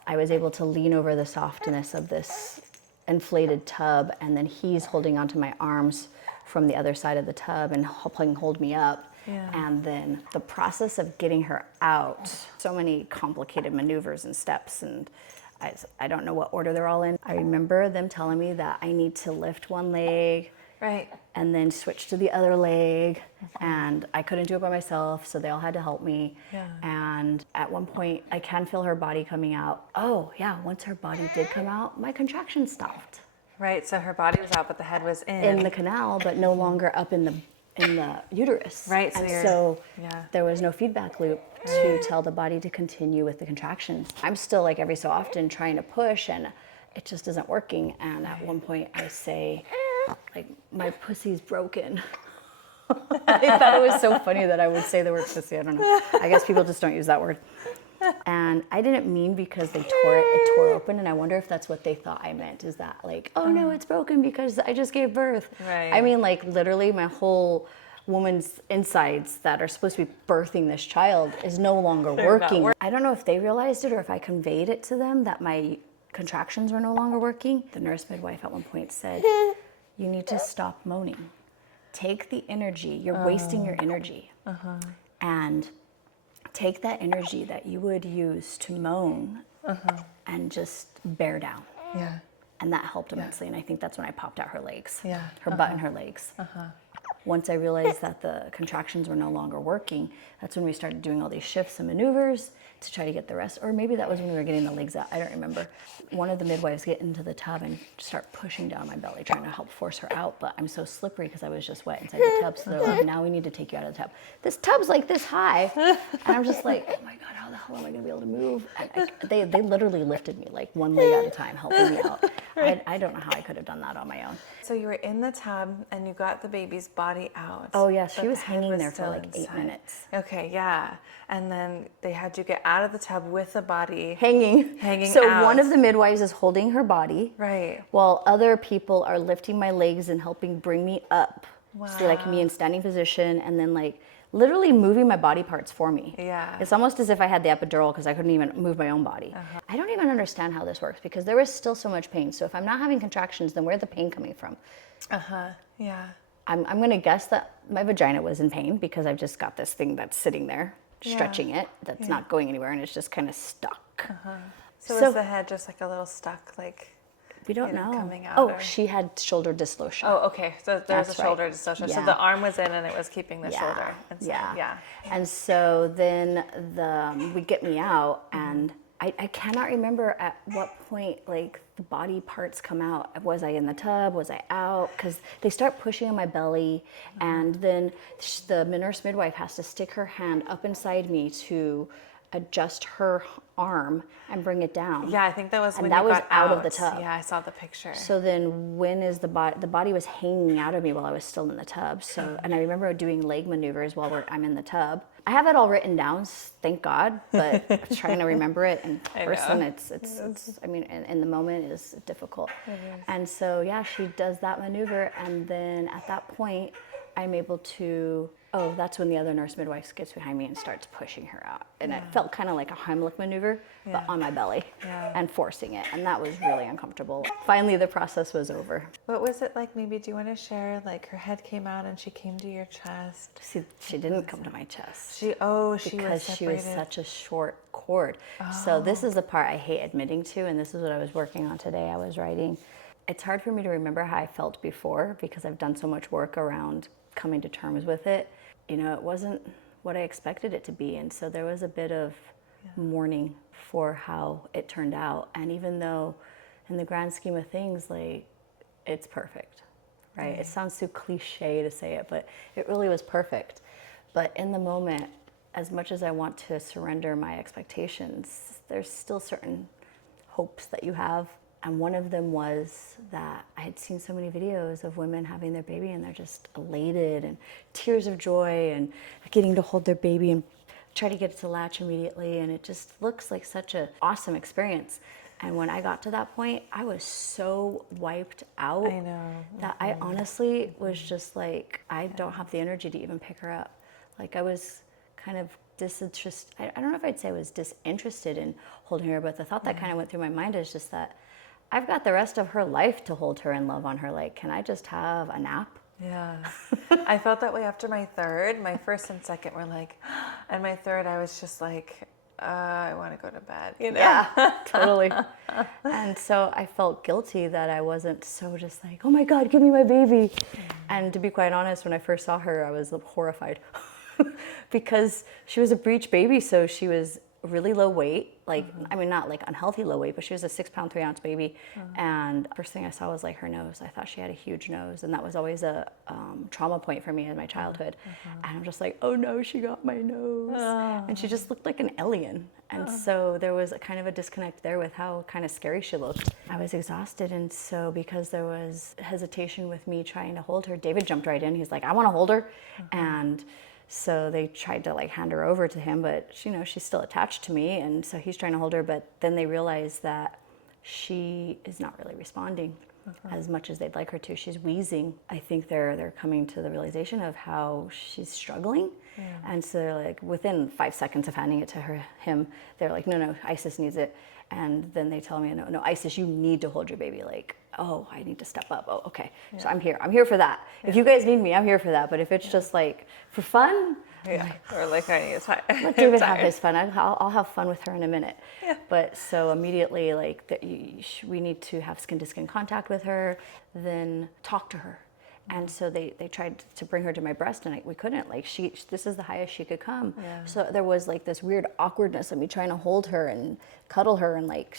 I was able to lean over the softness of this inflated tub, and then he's holding onto my arms from the other side of the tub and helping hold me up. Yeah. And then the process of getting her out, so many complicated maneuvers and steps, and I don't know what order they're all in. I remember them telling me that I need to lift one leg, Right. and then switch to the other leg, and I couldn't do it by myself, so they all had to help me. Yeah. And at one point, I can feel her body coming out. Oh yeah, once her body did come out, my contractions stopped. Right. So her body was out, but the head was In the canal, but no longer up in the uterus. Right, so And you're- so yeah. there was no feedback loop to tell the body to continue with the contractions. I'm still, like, every so often trying to push, and it just isn't working. And at one point I say, like, my pussy's broken. I thought it was so funny that I would say the word pussy. I don't know. I guess people just don't use that word. And I didn't mean because it tore open, and I wonder if that's what they thought I meant, is that like, oh no, it's broken because I just gave birth. Right. I mean, like, literally my whole woman's insides that are supposed to be birthing this child is no longer working. I don't know if they realized it or if I conveyed it to them that my contractions were no longer working. The nurse midwife at one point said, you need to stop moaning. Take the energy. You're wasting your energy. And take that energy that you would use to moan and just bear down. Yeah. And that helped immensely. And I think that's when I popped out her legs, Yeah. her butt and her legs. Once I realized that the contractions were no longer working, that's when we started doing all these shifts and maneuvers to try to get the rest. Or maybe that was when we were getting the legs out. I don't remember. One of the midwives get into the tub and start pushing down my belly, trying to help force her out. But I'm so slippery because I was just wet inside the tub. So they're like, now we need to take you out of the tub. This tub's like this high. And I'm just like, oh my God, how the hell am I going to be able to move? And they literally lifted me like one leg at a time, helping me out. I don't know how I could have done that on my own. So you were in the tub and you got the baby's body out. Oh yeah, she but was the head hanging there for still like 8 inside. minutes. Okay, yeah. And then they had you get out of the tub with the body Hanging so out. One of the midwives is holding her body. Right. While other people are lifting my legs and helping bring me up. So like me in standing position, and then like literally moving my body parts for me. Yeah. It's almost as if I had the epidural because I couldn't even move my own body. I don't even understand how this works because there was still so much pain. So if I'm not having contractions, then where's the pain coming from? Yeah. I'm going to guess that my vagina was in pain because I've just got this thing that's sitting there, stretching it, that's not going anywhere, and it's just kind of stuck. So was the head just like a little stuck, like? We don't you know, know. coming out, Oh, or- she had shoulder dystocia. Oh, okay. So there's That's a right. shoulder dystocia. So Yeah. the arm was in and it was keeping the shoulder inside. Yeah. And so then we get me out, and I cannot remember at what point like the body parts come out. Was I in the tub? Was I out? Because they start pushing on my belly, and then the nurse midwife has to stick her hand up inside me to adjust her arm and bring it down. Yeah, I think that was And when that you was got out of the tub. Yeah, I saw the picture. So then when is the body was hanging out of me while I was still in the tub. So, and I remember doing leg maneuvers while I'm in the tub. I have it all written down, thank God, but trying to remember it in person, it's I mean, in the moment is difficult. And so, yeah, she does that maneuver. And then at that point, I'm able to, that's when the other nurse midwife gets behind me and starts pushing her out. And it felt kind of like a Heimlich maneuver, but on my belly and forcing it. And that was really uncomfortable. Finally, the process was over. What was it like? Maybe do you want to share, like her head came out and she came to your chest? See, she didn't come to my chest. She was Because she was separated. such a short cord. So this is the part I hate admitting to, and this is what I was working on today. I was writing. It's hard for me to remember how I felt before because I've done so much work around coming to terms with it. You know, it wasn't what I expected it to be, and so there was a bit of mourning for how it turned out. And even though in the grand scheme of things, like, it's perfect, right? It sounds so cliche to say it, but it really was perfect. But in the moment, as much as I want to surrender my expectations, there's still certain hopes that you have. And one of them was that I had seen so many videos of women having their baby and they're just elated and tears of joy and getting to hold their baby and try to get it to latch immediately. And it just looks like such an awesome experience. And when I got to that point, I was so wiped out. I know. That I honestly was just like, I don't have the energy to even pick her up. Like I was kind of disinterested. I don't know if I'd say I was disinterested in holding her, but the thought that kind of went through my mind is just that I've got the rest of her life to hold her and love on her. Like, can I just have a nap? Yeah. I felt that way after my third. My first and second were like, and my third, I was just like, I want to go to bed, you know? Yeah, totally. And so I felt guilty that I wasn't so just like, oh my God, give me my baby. And to be quite honest, when I first saw her, I was horrified because she was a breech baby. So she was really low weight, like, I mean, not like unhealthy low weight, but she was a 6 pound, 3 ounce baby. And first thing I saw was like her nose. I thought she had a huge nose. And that was always a trauma point for me in my childhood. And I'm just like, oh no, she got my nose. And she just looked like an alien. And so there was a kind of a disconnect there with how kind of scary she looked. I was exhausted. And so because there was hesitation with me trying to hold her, David jumped right in. He's like, I want to hold her. And so they tried to like hand her over to him, but you know, she's still attached to me. And so he's trying to hold her, but then they realized that she is not really responding as much as they'd like her to. She's wheezing. I think they're coming to the realization of how she's struggling. And so they're like, within 5 seconds of handing it to him, they're like, no, Isis needs it. And then they tell me, no, Isis, you need to hold your baby. Like, oh, I need to step up. Oh, okay. So I'm here for that. If you guys need me, I'm here for that. But if it's just like for fun, or like I need time. let David have his fun. I'll have fun with her in a minute. Yeah. But so immediately, like, we need to have skin-to-skin contact with her, then talk to her. And so they tried to bring her to my breast, and we couldn't. Like, this is the highest she could come. Yeah. So there was like this weird awkwardness of me trying to hold her and cuddle her, and like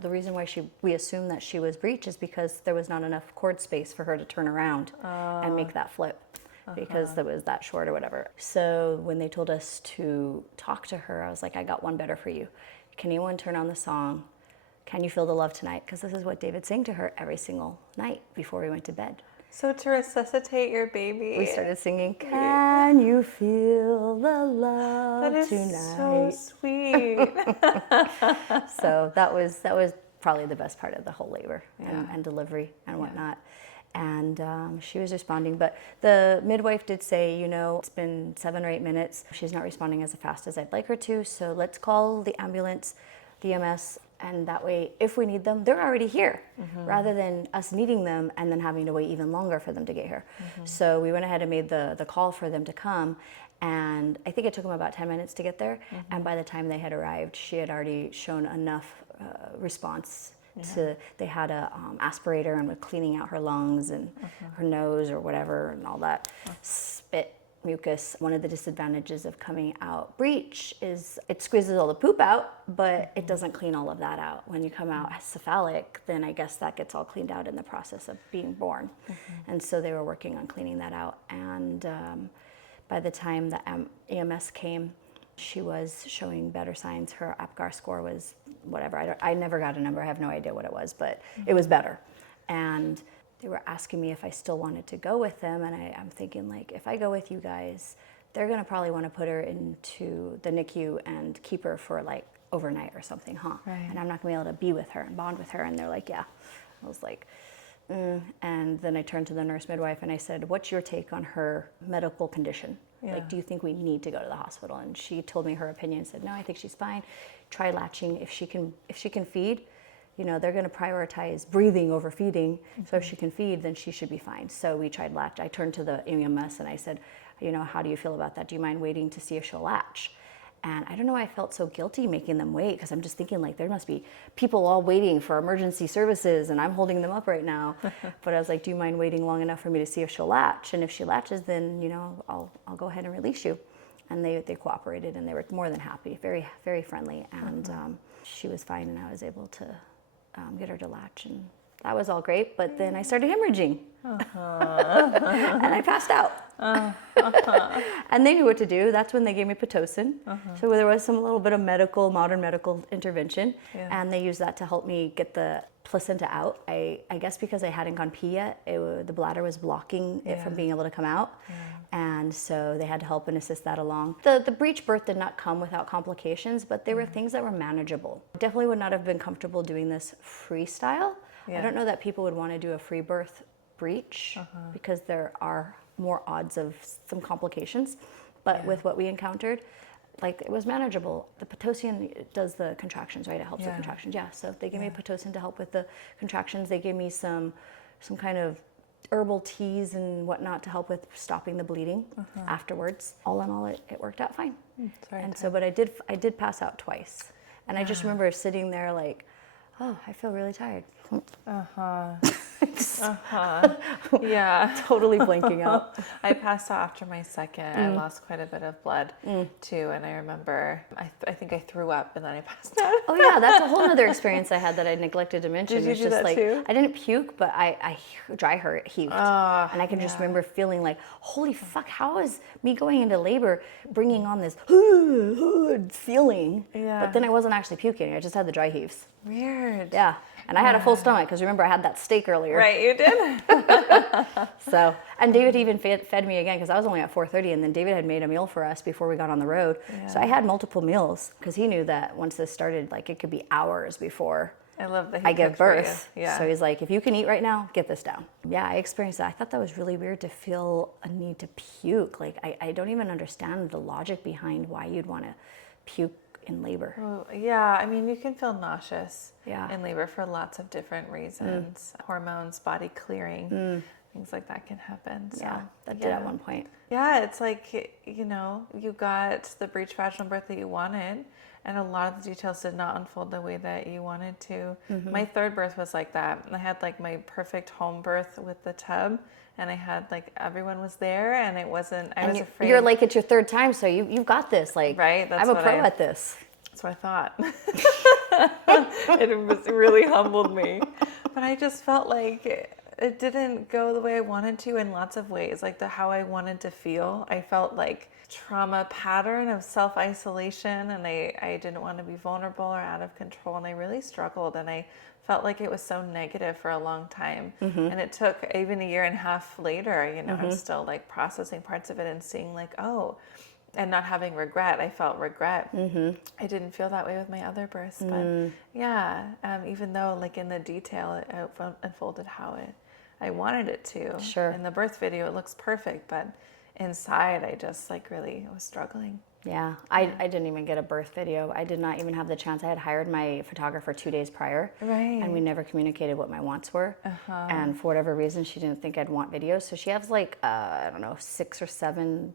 the reason why we assumed that she was breech is because there was not enough cord space for her to turn around and make that flip. Because it was that short or whatever. So when they told us to talk to her, I was like, I got one better for you. Can anyone turn on the song, Can You Feel the Love Tonight? Because this is what David sang to her every single night before we went to bed. So to resuscitate your baby. We started singing, Can you feel the love That is tonight? so sweet. So that was probably the best part of the whole labor and delivery and whatnot. And she was responding, but the midwife did say, it's been 7 or 8 minutes. She's not responding as fast as I'd like her to, so let's call the ambulance, the EMS, and that way, if we need them, they're already here, rather than us needing them and then having to wait even longer for them to get here. So we went ahead and made the call for them to come, and I think it took them about 10 minutes to get there, and by the time they had arrived, she had already shown enough response. They had a aspirator and were cleaning out her lungs and her nose or whatever and all that spit, mucus. One of the disadvantages of coming out breech is it squeezes all the poop out, but it doesn't clean all of that out. When you come out cephalic, then I guess that gets all cleaned out in the process of being born. And so they were working on cleaning that out. And by the time the EMS came, she was showing better signs. Her APGAR score was whatever. I never got a number. I have no idea what it was, but it was better. And they were asking me if I still wanted to go with them. And I'm thinking, like, if I go with you guys, they're going to probably want to put her into the NICU and keep her for like overnight or something, huh? Right. And I'm not going to be able to be with her and bond with her. And they're like, yeah. I was like, And then I turned to the nurse midwife and I said, what's your take on her medical condition? Yeah. Like, do you think we need to go to the hospital? And she told me her opinion, said, no, I think she's fine. Try latching. If she can feed, they're going to prioritize breathing over feeding. So if she can feed, then she should be fine. So we tried latch. I turned to the EMS and I said, how do you feel about that? Do you mind waiting to see if she'll latch? And I don't know why I felt so guilty making them wait, because I'm just thinking, like, there must be people all waiting for emergency services and I'm holding them up right now. But I was like, do you mind waiting long enough for me to see if she'll latch? And if she latches, then, I'll go ahead and release you. And they cooperated and they were more than happy, very, very friendly. And she was fine and I was able to get her to latch. And that was all great. But then I started hemorrhaging. And I passed out. And they knew what to do. That's when they gave me Pitocin. So there was some little bit of modern medical intervention. And they used that to help me get the placenta out. I guess because I hadn't gone pee yet, the bladder was blocking it from being able to come out. And so they had to help and assist that along. The breech birth did not come without complications, but they were things that were manageable. Definitely would not have been comfortable doing this freestyle. I don't know that people would want to do a free birth breech because there are more odds of some complications. But with what we encountered, like, it was manageable. The Pitocin does the contractions, right? It helps with contractions. So they gave me Pitocin to help with the contractions. They gave me some kind of herbal teas and whatnot to help with stopping the bleeding afterwards. All in all, it worked out fine. But I did pass out twice. And I just remember sitting there like, oh, I feel really tired. Totally blanking out. I passed out after my second. I lost quite a bit of blood too, and I remember I think I threw up and then I passed out. Oh yeah, that's a whole other experience I had that I neglected to mention. Did you do that too? I didn't puke, but I dry heaved, and I can just remember feeling like, holy fuck, how is me going into labor bringing on this feeling? But then I wasn't actually puking. I just had the dry heaves. Weird. Yeah. And I had a full stomach because remember I had that steak earlier. Right, you did. So, and David even fed me again because I was only at 4:30, and then David had made a meal for us before we got on the road. So I had multiple meals because he knew that once this started, like, it could be hours before I love that I give birth. Yeah. So he's like, if you can eat right now, get this down. Yeah, I experienced that. I thought that was really weird to feel a need to puke. Like, I don't even understand the logic behind why you'd want to puke in labor. Well, yeah, I mean, you can feel nauseous Yeah. in labor for lots of different reasons. Hormones, body clearing, things like that can happen. So, Yeah, that did at one point. Yeah, it's like, you know, you got the breech vaginal birth that you wanted, and a lot of the details did not unfold the way that you wanted to. My third birth was like that. I had like my perfect home birth with the tub, and I had like everyone was there, and it wasn't. I was afraid. You're like, it's your third time, so you've got this. Like, right? That's I'm a what pro at this. That's what I thought. It was really humbled me, but I just felt like it didn't go the way I wanted to in lots of ways. Like how I wanted to feel. I felt like trauma pattern of self-isolation, and I didn't want to be vulnerable or out of control, and I really struggled, and I felt like it was so negative for a long time. And it took even a year and a half later, you know, I'm still like processing parts of it and seeing like, oh, and not having regret. I felt regret. I didn't feel that way with my other births, but yeah, even though like in the detail it unfolded how I wanted it to. Sure. In the birth video it looks perfect, but inside I just like really was struggling. Yeah, I didn't even get a birth video. I did not even have the chance. I had hired my photographer 2 days prior, and we never communicated what my wants were. And for whatever reason, she didn't think I'd want videos. So she has like, I don't know, 6 or 7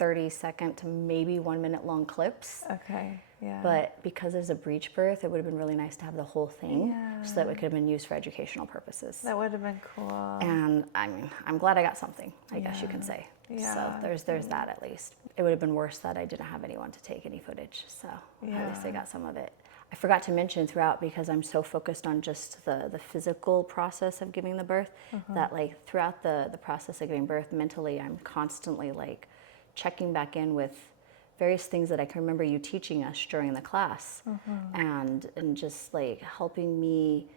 30-second to maybe 1 minute long clips. Okay, yeah. But because there's a breech birth, it would have been really nice to have the whole thing so that it could have been used for educational purposes. That would have been cool. And I mean, I'm glad I got something, I guess you can say. Yeah. So there's that at least. It would have been worse that I didn't have anyone to take any footage. So at least I got some of it. I forgot to mention throughout, because I'm so focused on just the physical process of giving the birth, that like throughout the process of giving birth, mentally I'm constantly like checking back in with various things that I can remember you teaching us during the class, and just like helping me.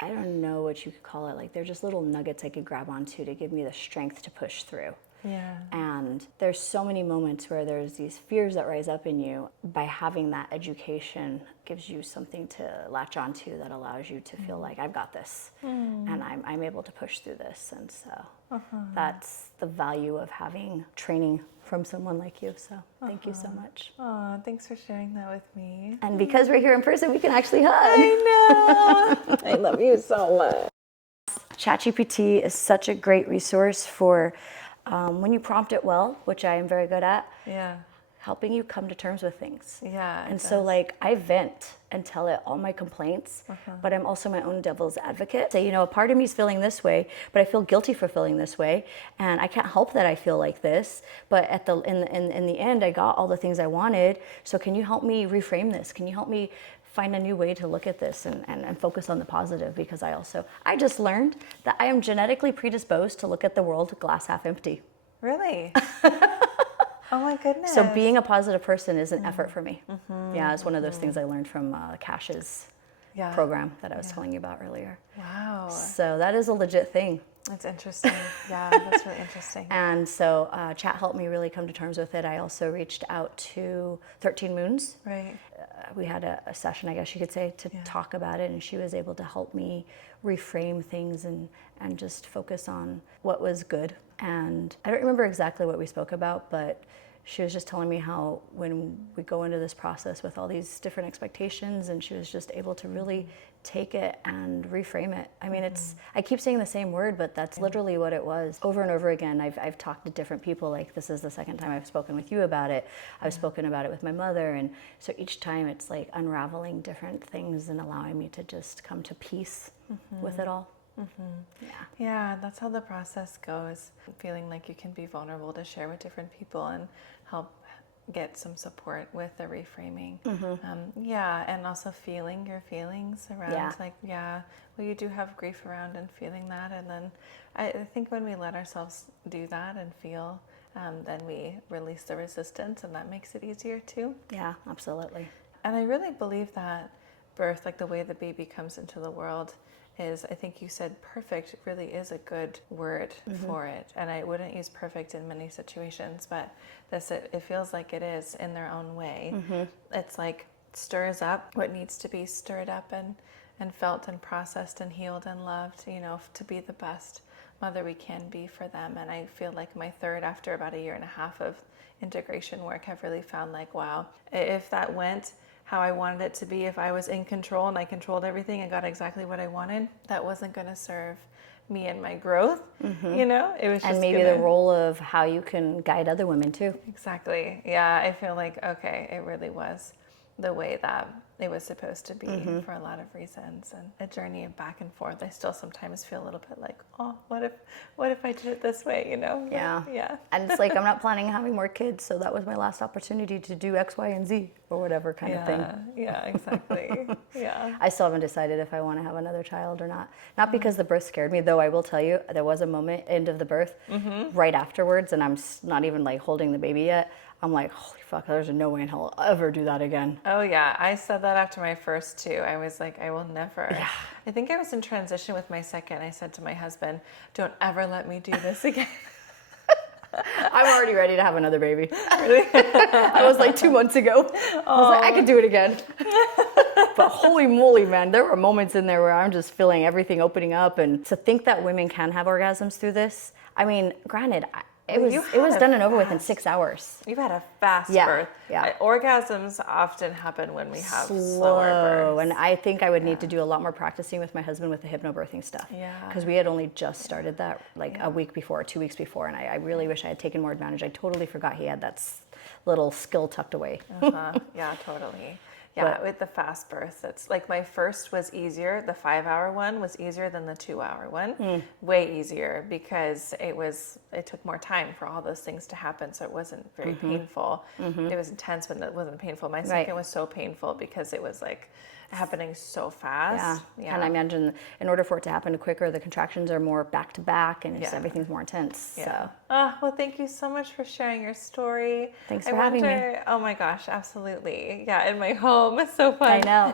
I don't know what you could call it. Like they're just little nuggets I could grab onto to give me the strength to push through. Yeah. And there's so many moments where there's these fears that rise up in you. By having that education gives you something to latch onto that allows you to feel like I've got this, and I'm able to push through this. And so that's the value of having training from someone like you. So thank you so much. Oh, thanks for sharing that with me. And because we're here in person, we can actually hug. I know. I love you so much. ChatGPT is such a great resource for when you prompt it well, which I am very good at. Yeah. Helping you come to terms with things. Yeah. And so like I vent and tell it all my complaints, but I'm also my own devil's advocate. Say, you know, a part of me is feeling this way, but I feel guilty for feeling this way, and I can't help that I feel like this. But in the end, I got all the things I wanted. So can you help me reframe this? Can you help me find a new way to look at this and focus on the positive, because I just learned that I am genetically predisposed to look at the world glass half empty. Really? Oh my goodness. So being a positive person is an effort for me. Yeah, it's one of those things I learned from Cash's program that I was telling you about earlier. Wow. So that is a legit thing. That's interesting. Yeah, that's really interesting. And so chat helped me really come to terms with it. I also reached out to 13 Moons. Right. We had a session, I guess you could say, to talk about it, and she was able to help me reframe things and just focus on what was good. And I don't remember exactly what we spoke about, but she was just telling me how when we go into this process with all these different expectations, and she was just able to really take it and reframe it. I mean, I keep saying the same word, but that's literally what it was. Over and over again, I've talked to different people. Like, this is the second time I've spoken with you about it. I've spoken about it with my mother. And so each time it's like unraveling different things and allowing me to just come to peace with it all. Yeah, that's how the process goes. Feeling like you can be vulnerable to share with different people and help get some support with the reframing. And also feeling your feelings around well, you do have grief around and feeling that. And then I think when we let ourselves do that and feel, then we release the resistance, and that makes it easier too. Yeah, absolutely. And I really believe that birth, like the way the baby comes into the world, is, I think you said perfect really is a good word for it. And I wouldn't use perfect in many situations, but it feels like it is in their own way. It's like stirs up what needs to be stirred up and felt and processed and healed and loved, to be the best mother we can be for them. And I feel like my third, after about 1.5 years of integration work, I've really found like, wow, if that went how I wanted it to be, if I was in control and I controlled everything and got exactly what I wanted, that wasn't going to serve me and my growth. It was just, and maybe the role of how you can guide other women too. Exactly. Yeah, I feel like, okay, it really was the way that it was supposed to be for a lot of reasons, and a journey of back and forth. I still sometimes feel a little bit like, oh, what if I did it this way, Yeah. And it's like, I'm not planning on having more kids, so that was my last opportunity to do X, Y, and Z or whatever kind of thing. Yeah, exactly. Yeah. I still haven't decided if I want to have another child or not. Not because the birth scared me, though I will tell you, there was a moment, end of the birth, right afterwards, and I'm not even like holding the baby yet. I'm like, holy fuck, there's no way in hell I'll ever do that again. Oh yeah, I said that after my first two. I was like, I will never. Yeah. I think I was in transition with my second. I said to my husband, don't ever let me do this again. I'm already ready to have another baby. Really? I was like 2 months ago. I was like, I could do it again. But holy moly, man, there were moments in there where I'm just feeling everything opening up. And to think that women can have orgasms through this, I mean, granted, it was done and over with in 6 hours. You've had a fast birth. Yeah. Orgasms often happen when we have slower births. And I think I would need to do a lot more practicing with my husband with the hypnobirthing stuff. Yeah. Because we had only just started that a week before, 2 weeks before, and I really wish I had taken more advantage. I totally forgot he had that little skill tucked away. Yeah, totally. Yeah, with the fast births, it's like my first was easier. The 5-hour one was easier than the 2-hour one. Way easier because it took more time for all those things to happen. So it wasn't very painful. It was intense, but it wasn't painful. My second was so painful because it was like happening so fast. Yeah. And I imagine in order for it to happen quicker, the contractions are more back to back and everything's more intense. Yeah. So. Well, thank you so much for sharing your story. Thanks for having me. Oh my gosh, absolutely. Yeah, in my home. It's so fun. I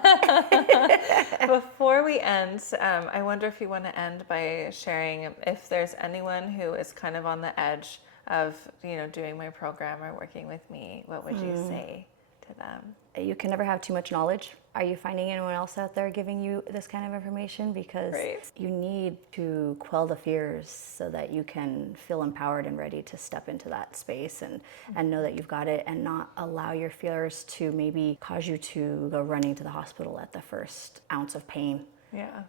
know. Before we end, I wonder if you want to end by sharing if there's anyone who is kind of on the edge of, doing my program or working with me, what would you say to them? You can never have too much knowledge. Are you finding anyone else out there giving you this kind of information? Because you need to quell the fears so that you can feel empowered and ready to step into that space and know that you've got it, and not allow your fears to maybe cause you to go running to the hospital at the first ounce of pain.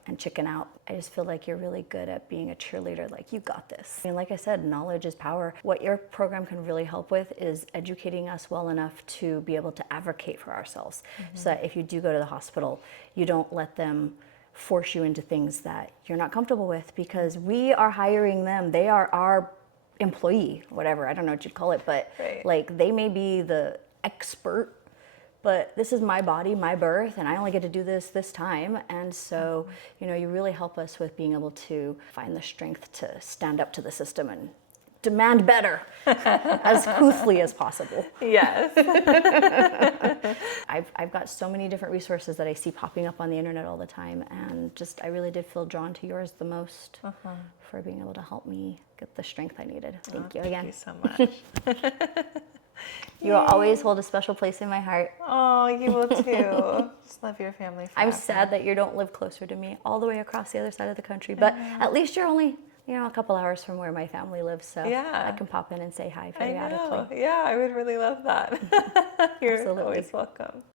And chicken out. I just feel like you're really good at being a cheerleader, like, you got this. I mean, like I said, knowledge is power. What your program can really help with is educating us well enough to be able to advocate for ourselves. So that if you do go to the hospital, you don't let them force you into things that you're not comfortable with, because we are hiring them. They are our employee, whatever, I don't know what you'd call it, but like, they may be the expert, but this is my body, my birth, and I only get to do this time. And so, you really help us with being able to find the strength to stand up to the system and demand better as couthly as possible. Yes. I've got so many different resources that I see popping up on the internet all the time, and I really did feel drawn to yours the most for being able to help me get the strength I needed. Thank you again. Thank you so much. You will always hold a special place in my heart. Oh, you will too. Just love your family forever. I'm sad that you don't live closer to me, all the way across the other side of the country, but at least you're only a couple hours from where my family lives, so I can pop in and say hi periodically. Yeah, I would really love that. You're Absolutely. always welcome.